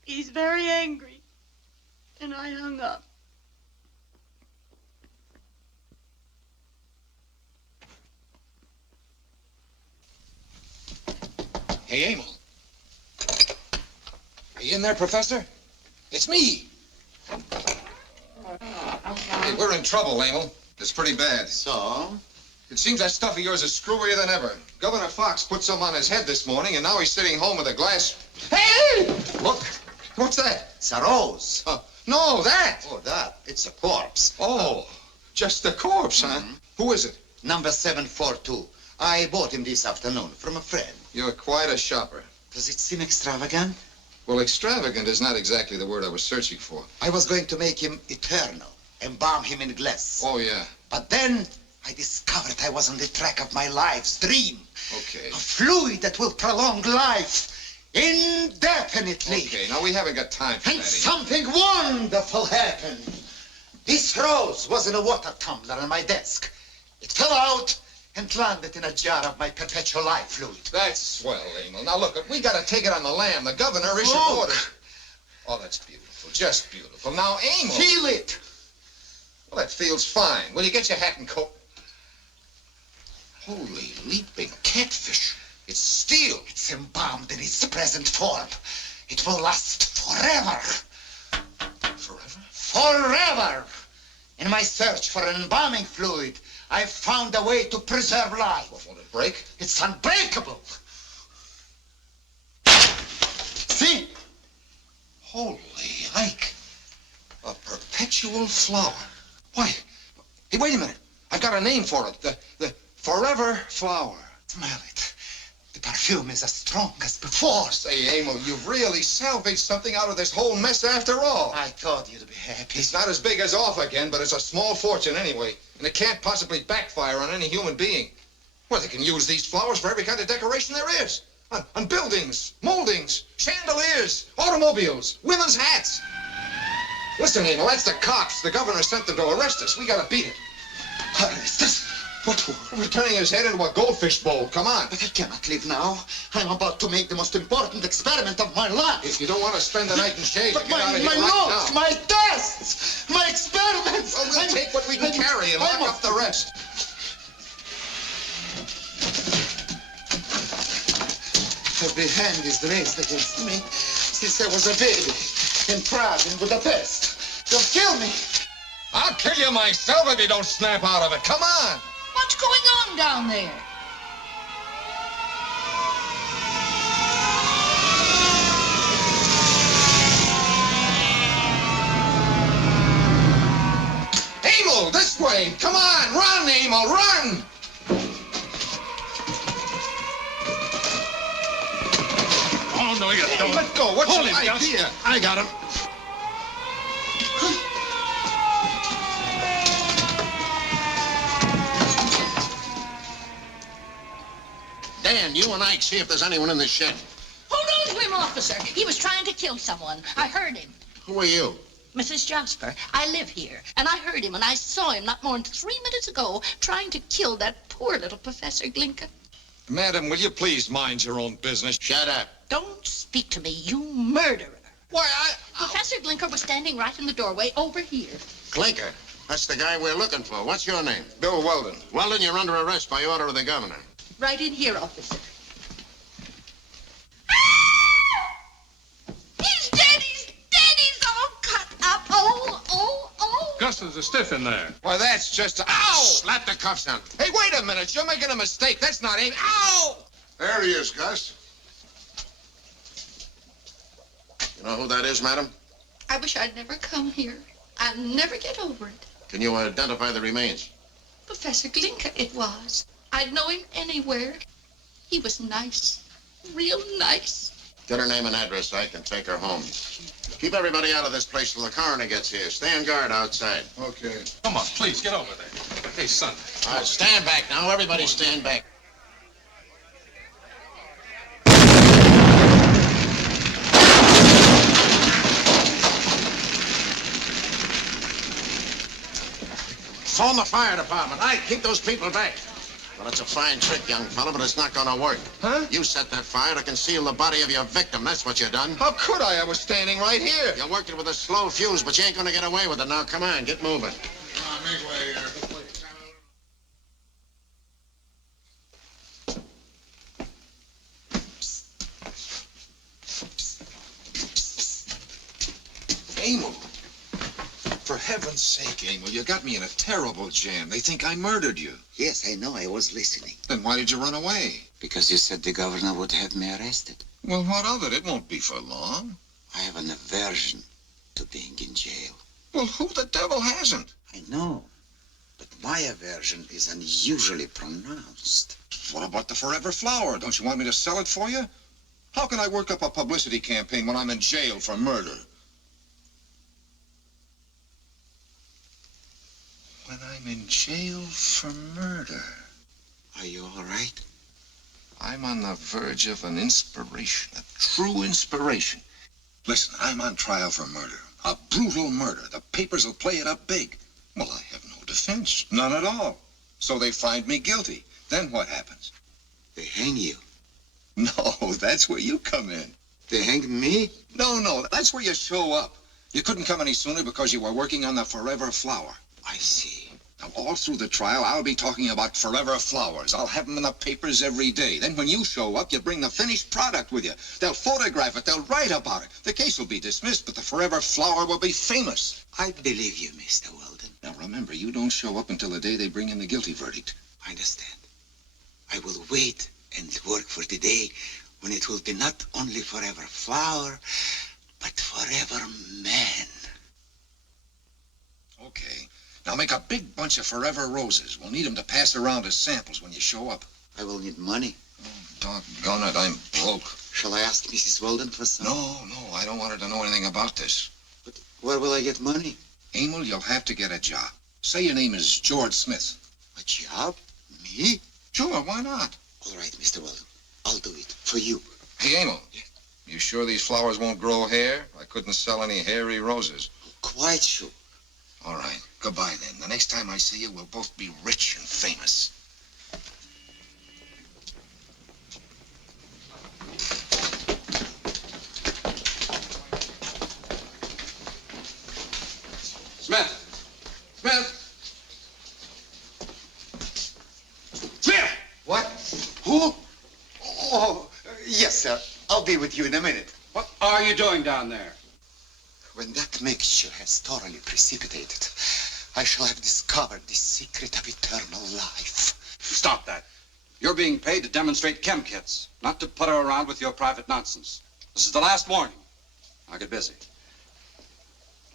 He's very angry. And I hung up. Hey, Emil. Are you in there, Professor? It's me. Hey, we're in trouble, Emil. It's pretty bad. So? It seems that stuff of yours is screwier than ever. Governor Fox put some on his head this morning, and now he's sitting home with a glass... Hey! Look, what's that? It's a rose. No, that! Oh, that. It's a corpse. Oh, just a corpse, huh? Who is it? Number 742. I bought him this afternoon from a friend. You're quite a shopper. Does it seem extravagant? Well, extravagant is not exactly the word I was searching for. I was going to make him eternal, embalm him in glass. Oh, yeah. But then I discovered I was on the track of my life's dream. Okay. A fluid that will prolong life indefinitely. Okay, now we haven't got time for And that. something wonderful happened. This rose was in a water tumbler on my desk. It fell out and landed in a jar of my perpetual life fluid. That's swell, Emil. Now, look, we got to take it on the lam. The governor issued orders. Oh, that's beautiful. Just beautiful. Now, Emil... Feel it. Well, that feels fine. Will you get your hat and coat? Holy leaping catfish. It's steel. It's embalmed in its present form. It will last forever. Forever? Forever! In my search for an embalming fluid, I found a way to preserve life. Well, won't it break? It's unbreakable. See? Holy Ike. A perpetual flower. Why? Hey, wait a minute. I've got a name for it. The forever flower. Smell it. The perfume is as strong as before. Say, Emil, you've really salvaged something out of this whole mess after all. I thought you'd be happy. It's not as big as off again, but it's a small fortune anyway. And it can't possibly backfire on any human being. Well, they can use these flowers for every kind of decoration there is. On buildings, moldings, chandeliers, automobiles, women's hats. Listen, Emil, that's the cops. The governor sent them to arrest us. We gotta beat it. Arrest us? What for? We're turning his head into a goldfish bowl. Come on. But I cannot leave now. I'm about to make the most important experiment of my life. If you don't want to spend the night in shade, But get out of here my right notes, now. my tests, my experiments. Well, we'll take what we can carry and lock up the rest. Every hand is raised against me since I was a baby in Prague and Budapest. They'll kill me. I'll kill you myself if you don't snap out of it. Come on. What's going on down there? Emil, this way. Come on. Run, Emil, run. Oh, no, you don't. Let go. What's Hold your him, Gus. idea? I got him. Dan, you and Ike see if there's anyone in this shed. Hold on to him, officer. He was trying to kill someone. I heard him. Who are you? Mrs. Jasper, I live here, and I heard him, and I saw him not more than 3 minutes ago trying to kill that poor little Professor Glinka. Madam, will you please mind your own business? Shut up. Don't speak to me, you murderer. Why, Professor Glinka was standing right in the doorway over here. Clinker. That's the guy we're looking for. What's your name? Bill Weldon. Weldon, you're under arrest by order of the governor. Right in here, officer. He's dead, he's dead, he's all cut up. Oh. Gus, There's a stiff in there. Well, that's just... Ow! Slap the cuffs on. Hey, wait a minute. You're making a mistake. That's not aim. Ow! There he is, Gus. You know who that is, madam? I wish I'd never come here. I'll never get over it. Can you identify the remains? Professor Glinka it was. I'd know him anywhere. He was nice. Real nice. Get her name and address so I can take her home. Keep everybody out of this place till the coroner gets here. Stay on guard outside. Okay. Come on, please, get over there. Hey, son. All right, stand back now. Everybody stand back. Phone the fire department. I keep those people back. Well, it's a fine trick, young fella, but it's not gonna work. Huh? You set that fire to conceal the body of your victim. That's what you done. How could I? I was standing right here. You're working with a slow fuse, but you ain't gonna get away with it. Now, come on, get moving. Come on, make way here. Emil. For heaven's sake, Emil, you got me in a terrible jam. They think I murdered you. Yes, I know. I was listening. Then why did you run away? Because you said the governor would have me arrested. Well, what of it? It won't be for long. I have an aversion to being in jail. Well, who the devil hasn't? I know, but my aversion is unusually pronounced. What about the Forever Flower? Don't you want me to sell it for you? How can I work up a publicity campaign when I'm in jail for murder? When I'm in jail for murder. Are you all right? I'm on the verge of an inspiration, a true inspiration. Listen, I'm on trial for murder, a brutal murder. The papers will play it up big. Well, I have no defense, none at all. So they find me guilty. Then what happens? They hang you. No, that's where you come in. They hang me? No, that's where you show up. You couldn't come any sooner because you were working on the Forever Flower. I see. Now, all through the trial, I'll be talking about Forever Flowers. I'll have them in the papers every day. Then when you show up, you bring the finished product with you. They'll photograph it. They'll write about it. The case will be dismissed, but the Forever Flower will be famous. I believe you, Mr. Weldon. Now, remember, you don't show up until the day they bring in the guilty verdict. I understand. I will wait and work for the day when it will be not only Forever Flower, but Forever Man. Okay. Now make a big bunch of Forever Roses. We'll need them to pass around as samples when you show up. I will need money. Oh, doggone it, I'm broke. Shall I ask Mrs. Weldon for some? No, I don't want her to know anything about this. But where will I get money? Emil, you'll have to get a job. Say your name is George Smith. A job? Me? Sure, why not? All right, Mr. Weldon. I'll do it for you. Hey, Emil. Yeah. You sure these flowers won't grow hair? I couldn't sell any hairy roses. Quite sure. All right. Goodbye, then. The next time I see you, we'll both be rich and famous. Smith! What? Who? Oh, yes, sir. I'll be with you in a minute. What are you doing down there? When that mixture has thoroughly precipitated, I shall have discovered the secret of eternal life. Stop that. You're being paid to demonstrate chem kits, not to putter around with your private nonsense. This is the last warning. Now get busy.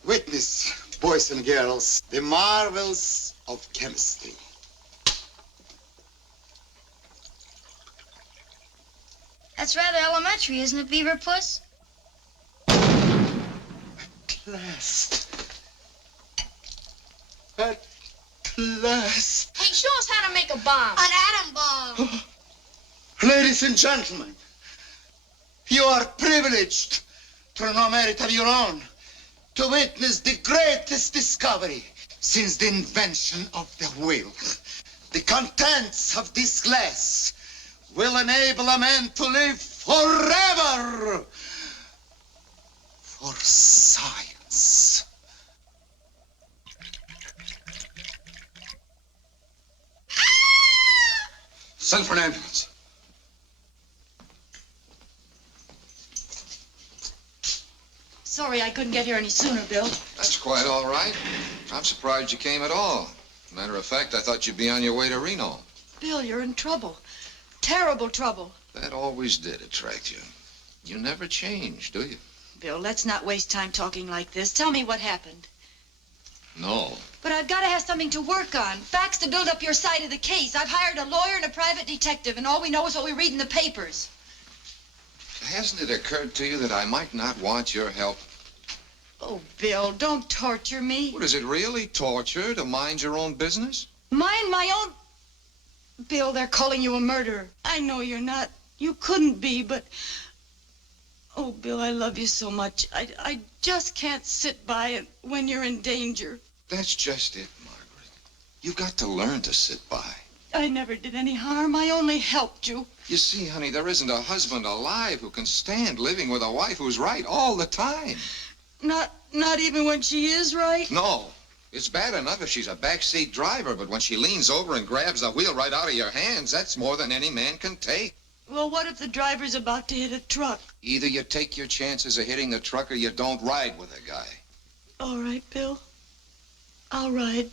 Witness, boys and girls, the marvels of chemistry. That's rather elementary, isn't it, Beaver Puss? Last. At last. Hey, show us how to make a bomb. An atom bomb. Ladies and gentlemen, you are privileged through no merit of your own to witness the greatest discovery since the invention of the wheel. The contents of this glass will enable a man to live forever for science. Send for an ambulance. Sorry I couldn't get here any sooner, Bill. That's quite all right. I'm surprised you came at all. Matter of fact, I thought you'd be on your way to Reno. Bill, you're in trouble. Terrible trouble. That always did attract you. You never change, do you? Bill, let's not waste time talking like this. Tell me what happened. No. But I've got to have something to work on. Facts to build up your side of the case. I've hired a lawyer and a private detective, and all we know is what we read in the papers. Hasn't it occurred to you that I might not want your help? Oh, Bill, don't torture me. What, is it really torture to mind your own business? Mind my own... Bill, they're calling you a murderer. I know you're not. You couldn't be, but... Oh, Bill, I love you so much. I just can't sit by it when you're in danger. That's just it, Margaret. You've got to learn to sit by. I never did any harm. I only helped you. You see, honey, there isn't a husband alive who can stand living with a wife who's right all the time. Not even when she is right? No. It's bad enough if she's a backseat driver, but when she leans over and grabs the wheel right out of your hands, that's more than any man can take. Well, what if the driver's about to hit a truck? Either you take your chances of hitting the truck or you don't ride with a guy. All right, Bill. I'll ride.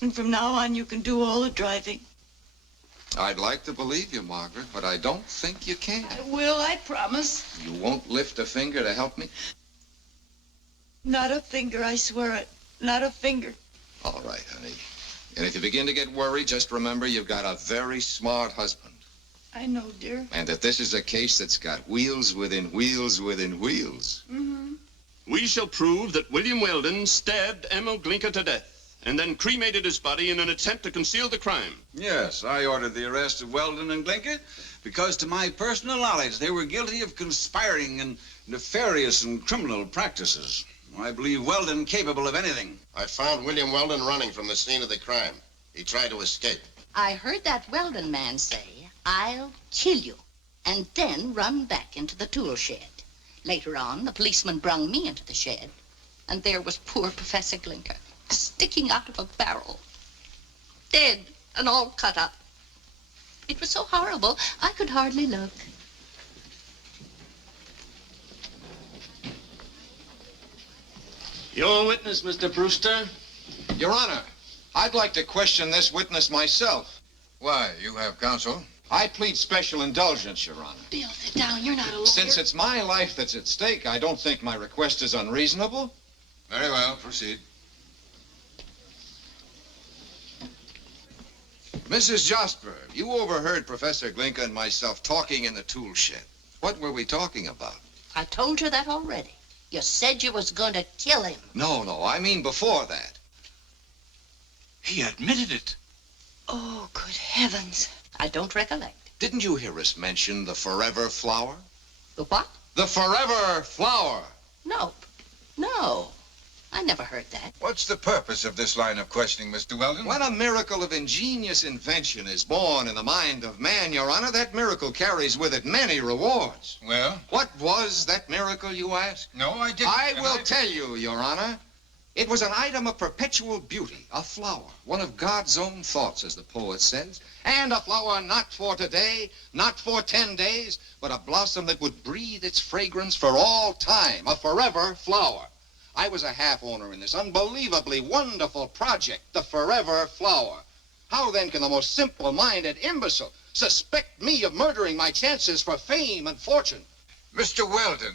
And from now on, you can do all the driving. I'd like to believe you, Margaret, but I don't think you can. I will, I promise. You won't lift a finger to help me? Not a finger, I swear it. Not a finger. All right, honey. And if you begin to get worried, just remember you've got a very smart husband. I know, dear. And that this is a case that's got wheels within wheels within wheels. Mm-hmm. We shall prove that William Weldon stabbed Emil Glinka to death and then cremated his body in an attempt to conceal the crime. Yes, I ordered the arrest of Weldon and Glinka because, to my personal knowledge, they were guilty of conspiring and nefarious and criminal practices. I believe Weldon capable of anything. I found William Weldon running from the scene of the crime. He tried to escape. I heard that Weldon man say, "I'll kill you," and then run back into the tool shed. Later on, the policeman brung me into the shed, and there was poor Professor Glinka, sticking out of a barrel, dead and all cut up. It was so horrible, I could hardly look. Your witness, Mr. Brewster. Your Honor, I'd like to question this witness myself. Why, you have counsel? I plead special indulgence, Your Honor. Bill, sit down. You're not a lawyer. Since it's my life that's at stake, I don't think my request is unreasonable. Very well, proceed. Mrs. Jasper, you overheard Professor Glinka and myself talking in the tool shed. What were we talking about? I told you that already. You said you was going to kill him. No, I mean before that. He admitted it. Oh, good heavens. I don't recollect. Didn't you hear us mention the forever flower? The what? The forever flower. Nope. No. I never heard that. What's the purpose of this line of questioning, Mr. Weldon? When a miracle of ingenious invention is born in the mind of man, Your Honor, that miracle carries with it many rewards. Well? What was that miracle, you ask? No, I didn't. I will tell you, Your Honor. It was an item of perpetual beauty, a flower, one of God's own thoughts, as the poet says, and a flower not for today, not for 10 days, but a blossom that would breathe its fragrance for all time, a forever flower. I was a half owner in this unbelievably wonderful project, the forever flower. How then can the most simple-minded imbecile suspect me of murdering my chances for fame and fortune? Mr. Weldon.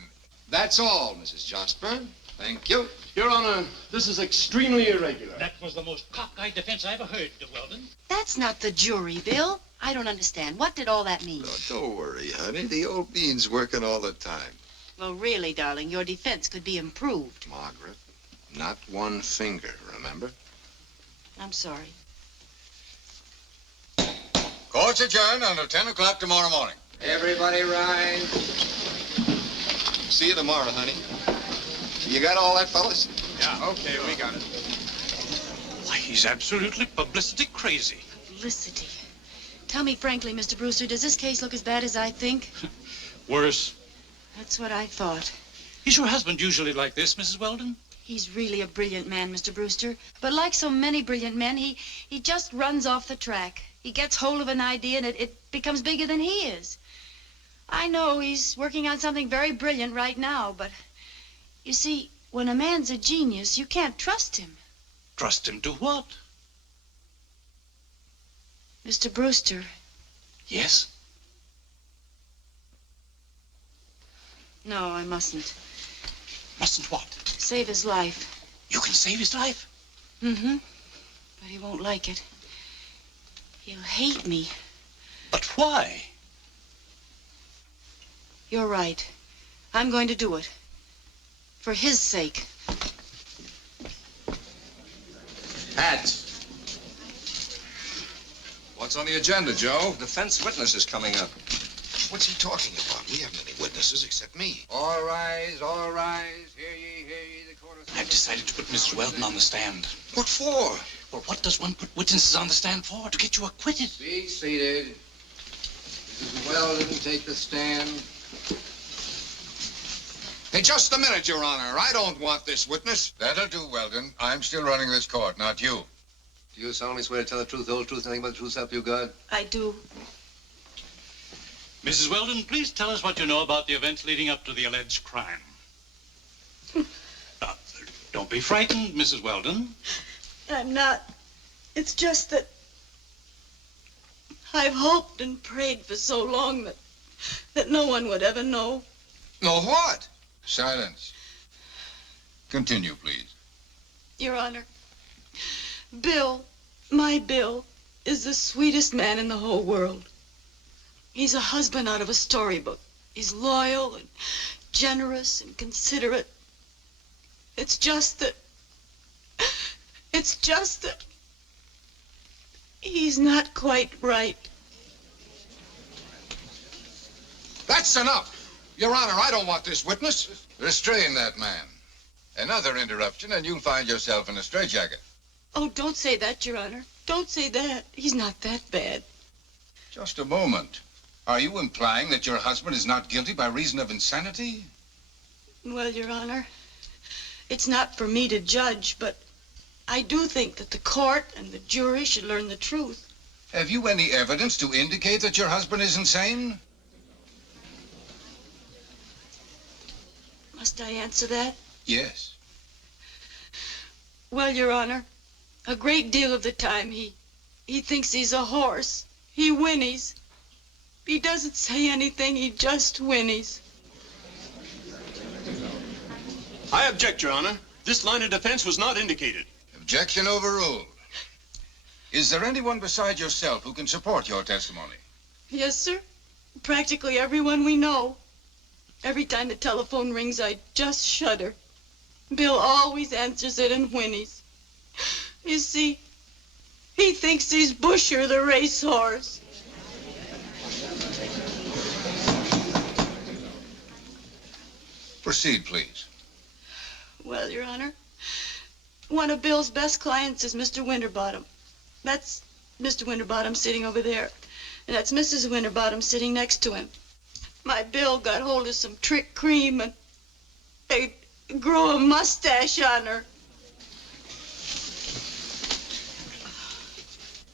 That's all, Mrs. Jasper. Thank you. Your Honor, this is extremely irregular. That was the most cockeyed defense I ever heard, Weldon. That's not the jury, Bill. I don't understand. What did all that mean? Oh, don't worry, honey. The old bean's working all the time. Well, really, darling, your defense could be improved. Margaret, not one finger, remember? I'm sorry. Court's adjourned until 10 o'clock tomorrow morning. Everybody rise. See you tomorrow, honey. You got all that, fellas? Yeah, okay, we got it. Why, he's absolutely publicity crazy. Publicity. Tell me frankly, Mr. Brewster, does this case look as bad as I think? Worse. That's what I thought. Is your husband usually like this, Mrs. Weldon? He's really a brilliant man, Mr. Brewster. But like so many brilliant men, he just runs off the track. He gets hold of an idea and it becomes bigger than he is. I know he's working on something very brilliant right now, but you see, When a man's a genius, you can't trust him. Trust him to what? Mr. Brewster. Yes? No, I mustn't. Mustn't what? Save his life. You can save his life? Mm-hmm. But he won't like it. He'll hate me. But why? You're right. I'm going to do it. For his sake. Hats. What's on the agenda, Joe? Defense witness is coming up. What's he talking about? We haven't any witnesses except me. All rise, all rise. Hear ye, the court of... I've decided to put Mrs. Weldon on the stand. What for? Well, what does one put witnesses on the stand for? To get you acquitted. Be seated. Mrs. Weldon, take the stand. Hey, just a minute, Your Honor. I don't want this witness. That'll do, Weldon. I'm still running this court, not you. Do you solemnly swear to tell the truth, the whole truth, nothing but the truth, help you God? I do. Mrs. Weldon, please tell us what you know about the events leading up to the alleged crime. Don't be frightened, Mrs. Weldon. I'm not. It's just that I've hoped and prayed for so long that no one would ever know. Know what? Silence. Continue, please. Your Honor, Bill, my Bill, is the sweetest man in the whole world. He's a husband out of a storybook. He's loyal and generous and considerate. It's just that he's not quite right. That's enough. Your Honor, I don't want this witness. Restrain that man. Another interruption and you'll find yourself in a straitjacket. Oh, don't say that, Your Honor. Don't say that. He's not that bad. Just a moment. Are you implying that your husband is not guilty by reason of insanity? Well, Your Honor, it's not for me to judge, but I do think that the court and the jury should learn the truth. Have you any evidence to indicate that your husband is insane? Must I answer that? Yes. Well, Your Honor, a great deal of the time he thinks he's a horse. He whinnies. He doesn't say anything, he just whinnies. I object, Your Honor. This line of defense was not indicated. Objection overruled. Is there anyone beside yourself who can support your testimony? Yes, sir. Practically everyone we know. Every time the telephone rings, I just shudder. Bill always answers it and whinnies. You see, he thinks he's Busher, the racehorse. Proceed, please. Well, Your Honor, one of Bill's best clients is Mr. Winterbottom. That's Mr. Winterbottom sitting over there. And that's Mrs. Winterbottom sitting next to him. My Bill got hold of some trick cream and they grew a mustache on her.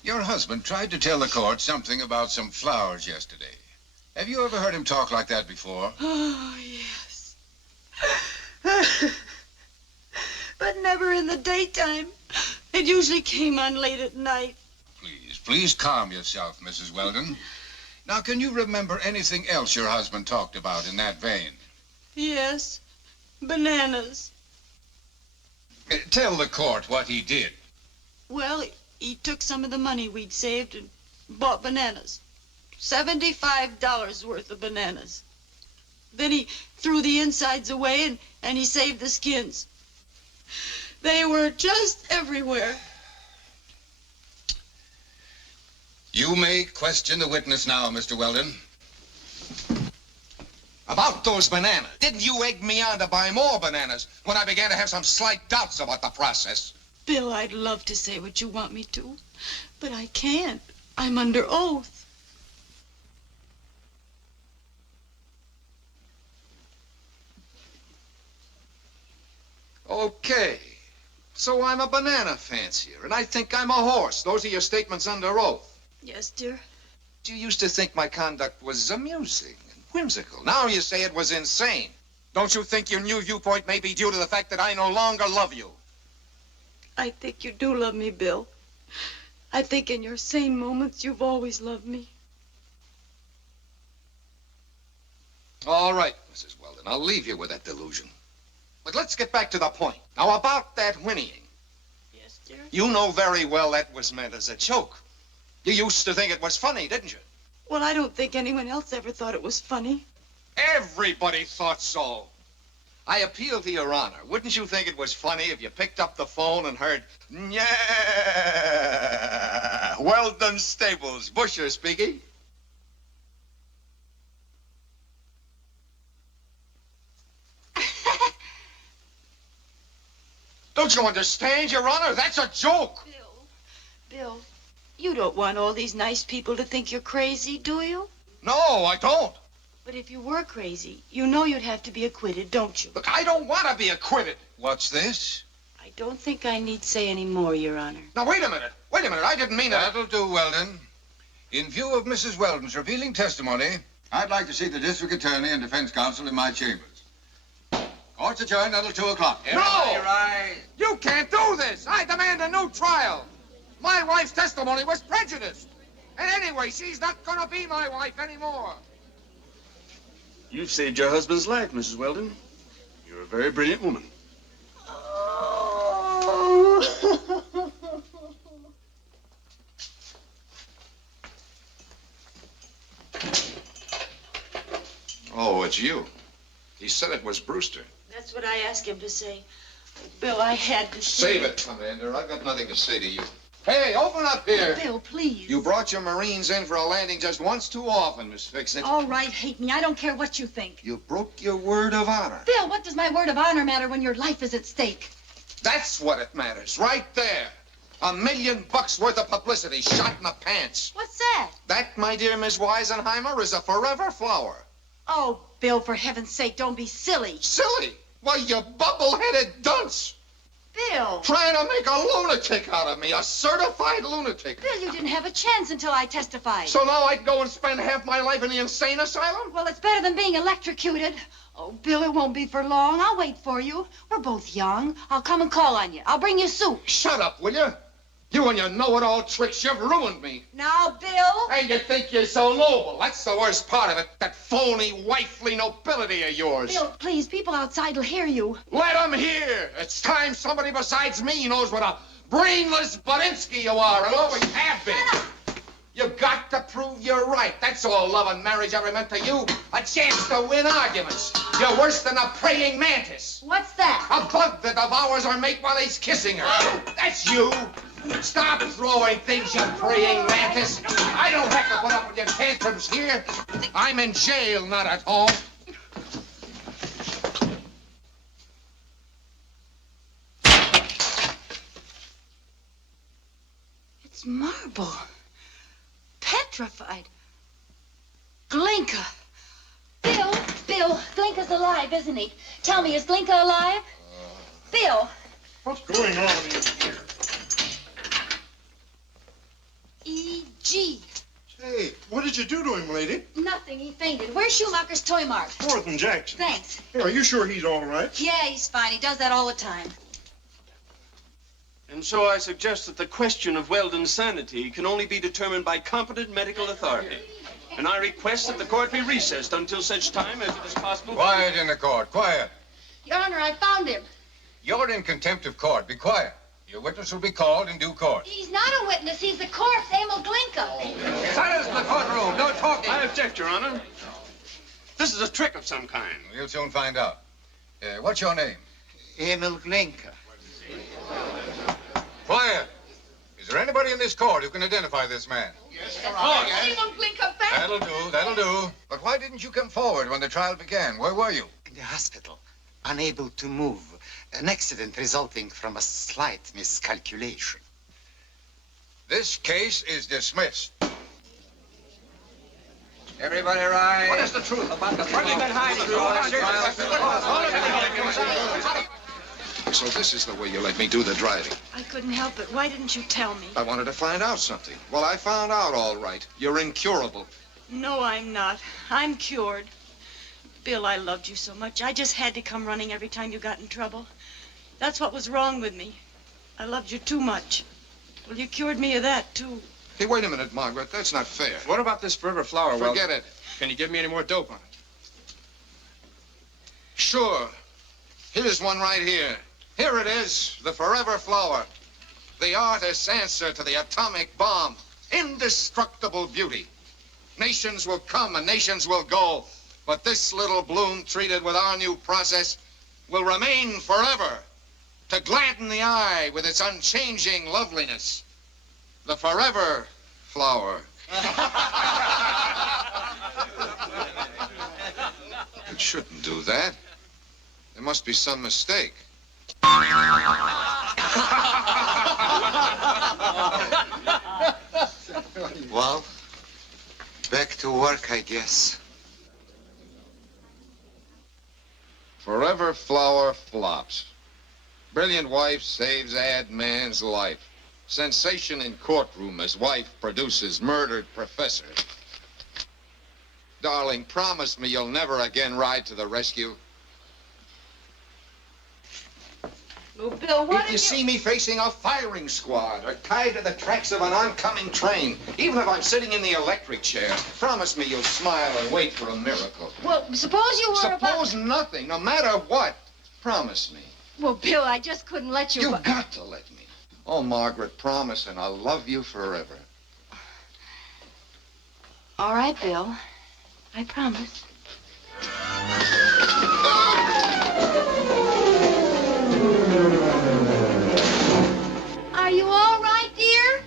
Your husband tried to tell the court something about some flowers yesterday. Have you ever heard him talk like that before? Oh, yes. But never in the daytime. It usually came on late at night. Please calm yourself, Mrs. Weldon. Now, can you remember anything else your husband talked about in that vein? Yes, bananas. Tell the court what he did. Well, he took some of the money we'd saved and bought bananas. $75 worth of bananas. Then he threw the insides away and he saved the skins. They were just everywhere. You may question the witness now, Mr. Weldon. About those bananas. Didn't you egg me on to buy more bananas when I began to have some slight doubts about the process? Bill, I'd love to say what you want me to, but I can't. I'm under oath. Okay. So I'm a banana fancier, and I think I'm a horse. Those are your statements under oath. Yes, dear. You used to think my conduct was amusing and whimsical. Now you say it was insane. Don't you think your new viewpoint may be due to the fact that I no longer love you? I think you do love me, Bill. I think in your sane moments, you've always loved me. All right, Mrs. Weldon, I'll leave you with that delusion. But let's get back to the point. Now, about that whinnying. Yes, dear? You know very well that was meant as a joke. You used to think it was funny, didn't you? Well, I don't think anyone else ever thought it was funny. Everybody thought so. I appeal to your honor. Wouldn't you think it was funny if you picked up the phone and heard, "Yeah, Weldon Stables, Busher speaking"? Don't you understand, your honor? That's a joke. Bill, you don't want all these nice people to think you're crazy, do you? No, I don't. But if you were crazy, you know you'd have to be acquitted, don't you? Look, I don't want to be acquitted. What's this? I don't think I need say any more, Your Honor. Now, wait a minute. Wait a minute. I didn't mean that. That'll do, Weldon. In view of Mrs. Weldon's revealing testimony, I'd like to see the district attorney and defense counsel in my chambers. Court's adjourned until 2 o'clock. No! You can't do this. I demand a new trial. My wife's testimony was prejudiced. And anyway, she's not going to be my wife anymore. You've saved your husband's life, Mrs. Weldon. You're a very brilliant woman. Oh, it's you. He said it was Brewster. That's what I asked him to say. Bill, I had to Save it, Commander. I've got nothing to say to you. Hey, open up here. Bill, please. You brought your Marines in for a landing just once too often, Miss Fix-It. All right, hate me. I don't care what you think. You broke your word of honor. Bill, what does my word of honor matter when your life is at stake? That's what it matters, right there. $1 million worth of publicity shot in the pants. What's that? That, my dear Miss Weisenheimer, is a forever flower. Oh, Bill, for heaven's sake, don't be silly. Silly? Why, you bubble-headed dunce. Bill. Trying to make a lunatic out of me, a certified lunatic. Bill, you didn't have a chance until I testified. So now I'd go and spend half my life in the insane asylum? Well, it's better than being electrocuted. Oh, Bill, it won't be for long. I'll wait for you. We're both young. I'll come and call on you. I'll bring you soup. Shut up, will you? You and your know-it-all tricks, you've ruined me. Now, Bill. And you think you're so noble. That's the worst part of it, that phony, wifely nobility of yours. Bill, please, people outside will hear you. Let them hear. It's time somebody besides me knows what a brainless Bodinsky you are and always have been. You've got to prove you're right. That's all love and marriage ever meant to you. A chance to win arguments. You're worse than a praying mantis. What's that? A bug that devours her mate while he's kissing her. That's you. Stop throwing things, you praying mantis. I don't have to put up with your tantrums here. I'm in jail, not at home. It's marble. Petrified. Glinka. Bill, Glinka's alive, isn't he? Tell me, is Glinka alive? Bill. What's going on in here? E.G. Hey, what did you do to him, lady? Nothing, he fainted. Where's Schumacher's Toy Mart? 4th and Jackson. Thanks. Hey, are you sure he's all right? Yeah, he's fine. He does that all the time. And so I suggest that the question of Weldon's sanity can only be determined by competent medical authority. And I request that the court be recessed until such time as it is possible... Quiet in the court, quiet. Your Honor, I found him. You're in contempt of court. Be quiet. Your witness will be called in due course. He's not a witness. He's the corpse, Emil Glinka. Silence in the courtroom. No talking. I object, Your Honor. This is a trick of some kind. We'll soon find out. What's your name? Emil Glinka. Quiet. Is there anybody in this court who can identify this man? Yes, Your Honor. Emil Glinka back. That'll do. But why didn't you come forward when the trial began? Where were you? In the hospital, unable to move. An accident resulting from a slight miscalculation. This case is dismissed. Everybody rise. What is the truth about the burning behind So this is the way you let me do the driving. I couldn't help it. Why didn't you tell me? I wanted to find out something. Well, I found out all right. You're incurable. No, I'm not. I'm cured. Bill, I loved you so much. I just had to come running every time you got in trouble. That's what was wrong with me. I loved you too much. Well, you cured me of that, too. Hey, wait a minute, Margaret. That's not fair. What about this forever flower, Weldon? Forget it. Can you give me any more dope on it? Sure. Here's one right here. Here it is, the forever flower. The artist's answer to the atomic bomb. Indestructible beauty. Nations will come and nations will go. But this little bloom, treated with our new process, will remain forever to gladden the eye with its unchanging loveliness. The forever flower. It shouldn't do that. There must be some mistake. Well, back to work, I guess. Forever flower flops. Brilliant wife saves ad man's life. Sensation in courtroom as wife produces murdered professor. Darling, promise me you'll never again ride to the rescue. Oh, Bill, what If you see me facing a firing squad or tied to the tracks of an oncoming train, even if I'm sitting in the electric chair, promise me you'll smile and wait for a miracle. Well, suppose you were Suppose nothing, no matter what. Promise me. Well, Bill, I just couldn't let you... You've got to let me. Oh, Margaret, promise, and I'll love you forever. All right, Bill. I promise. Are you all right, dear?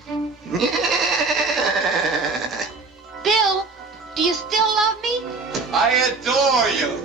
Bill, do you still love me? I adore you.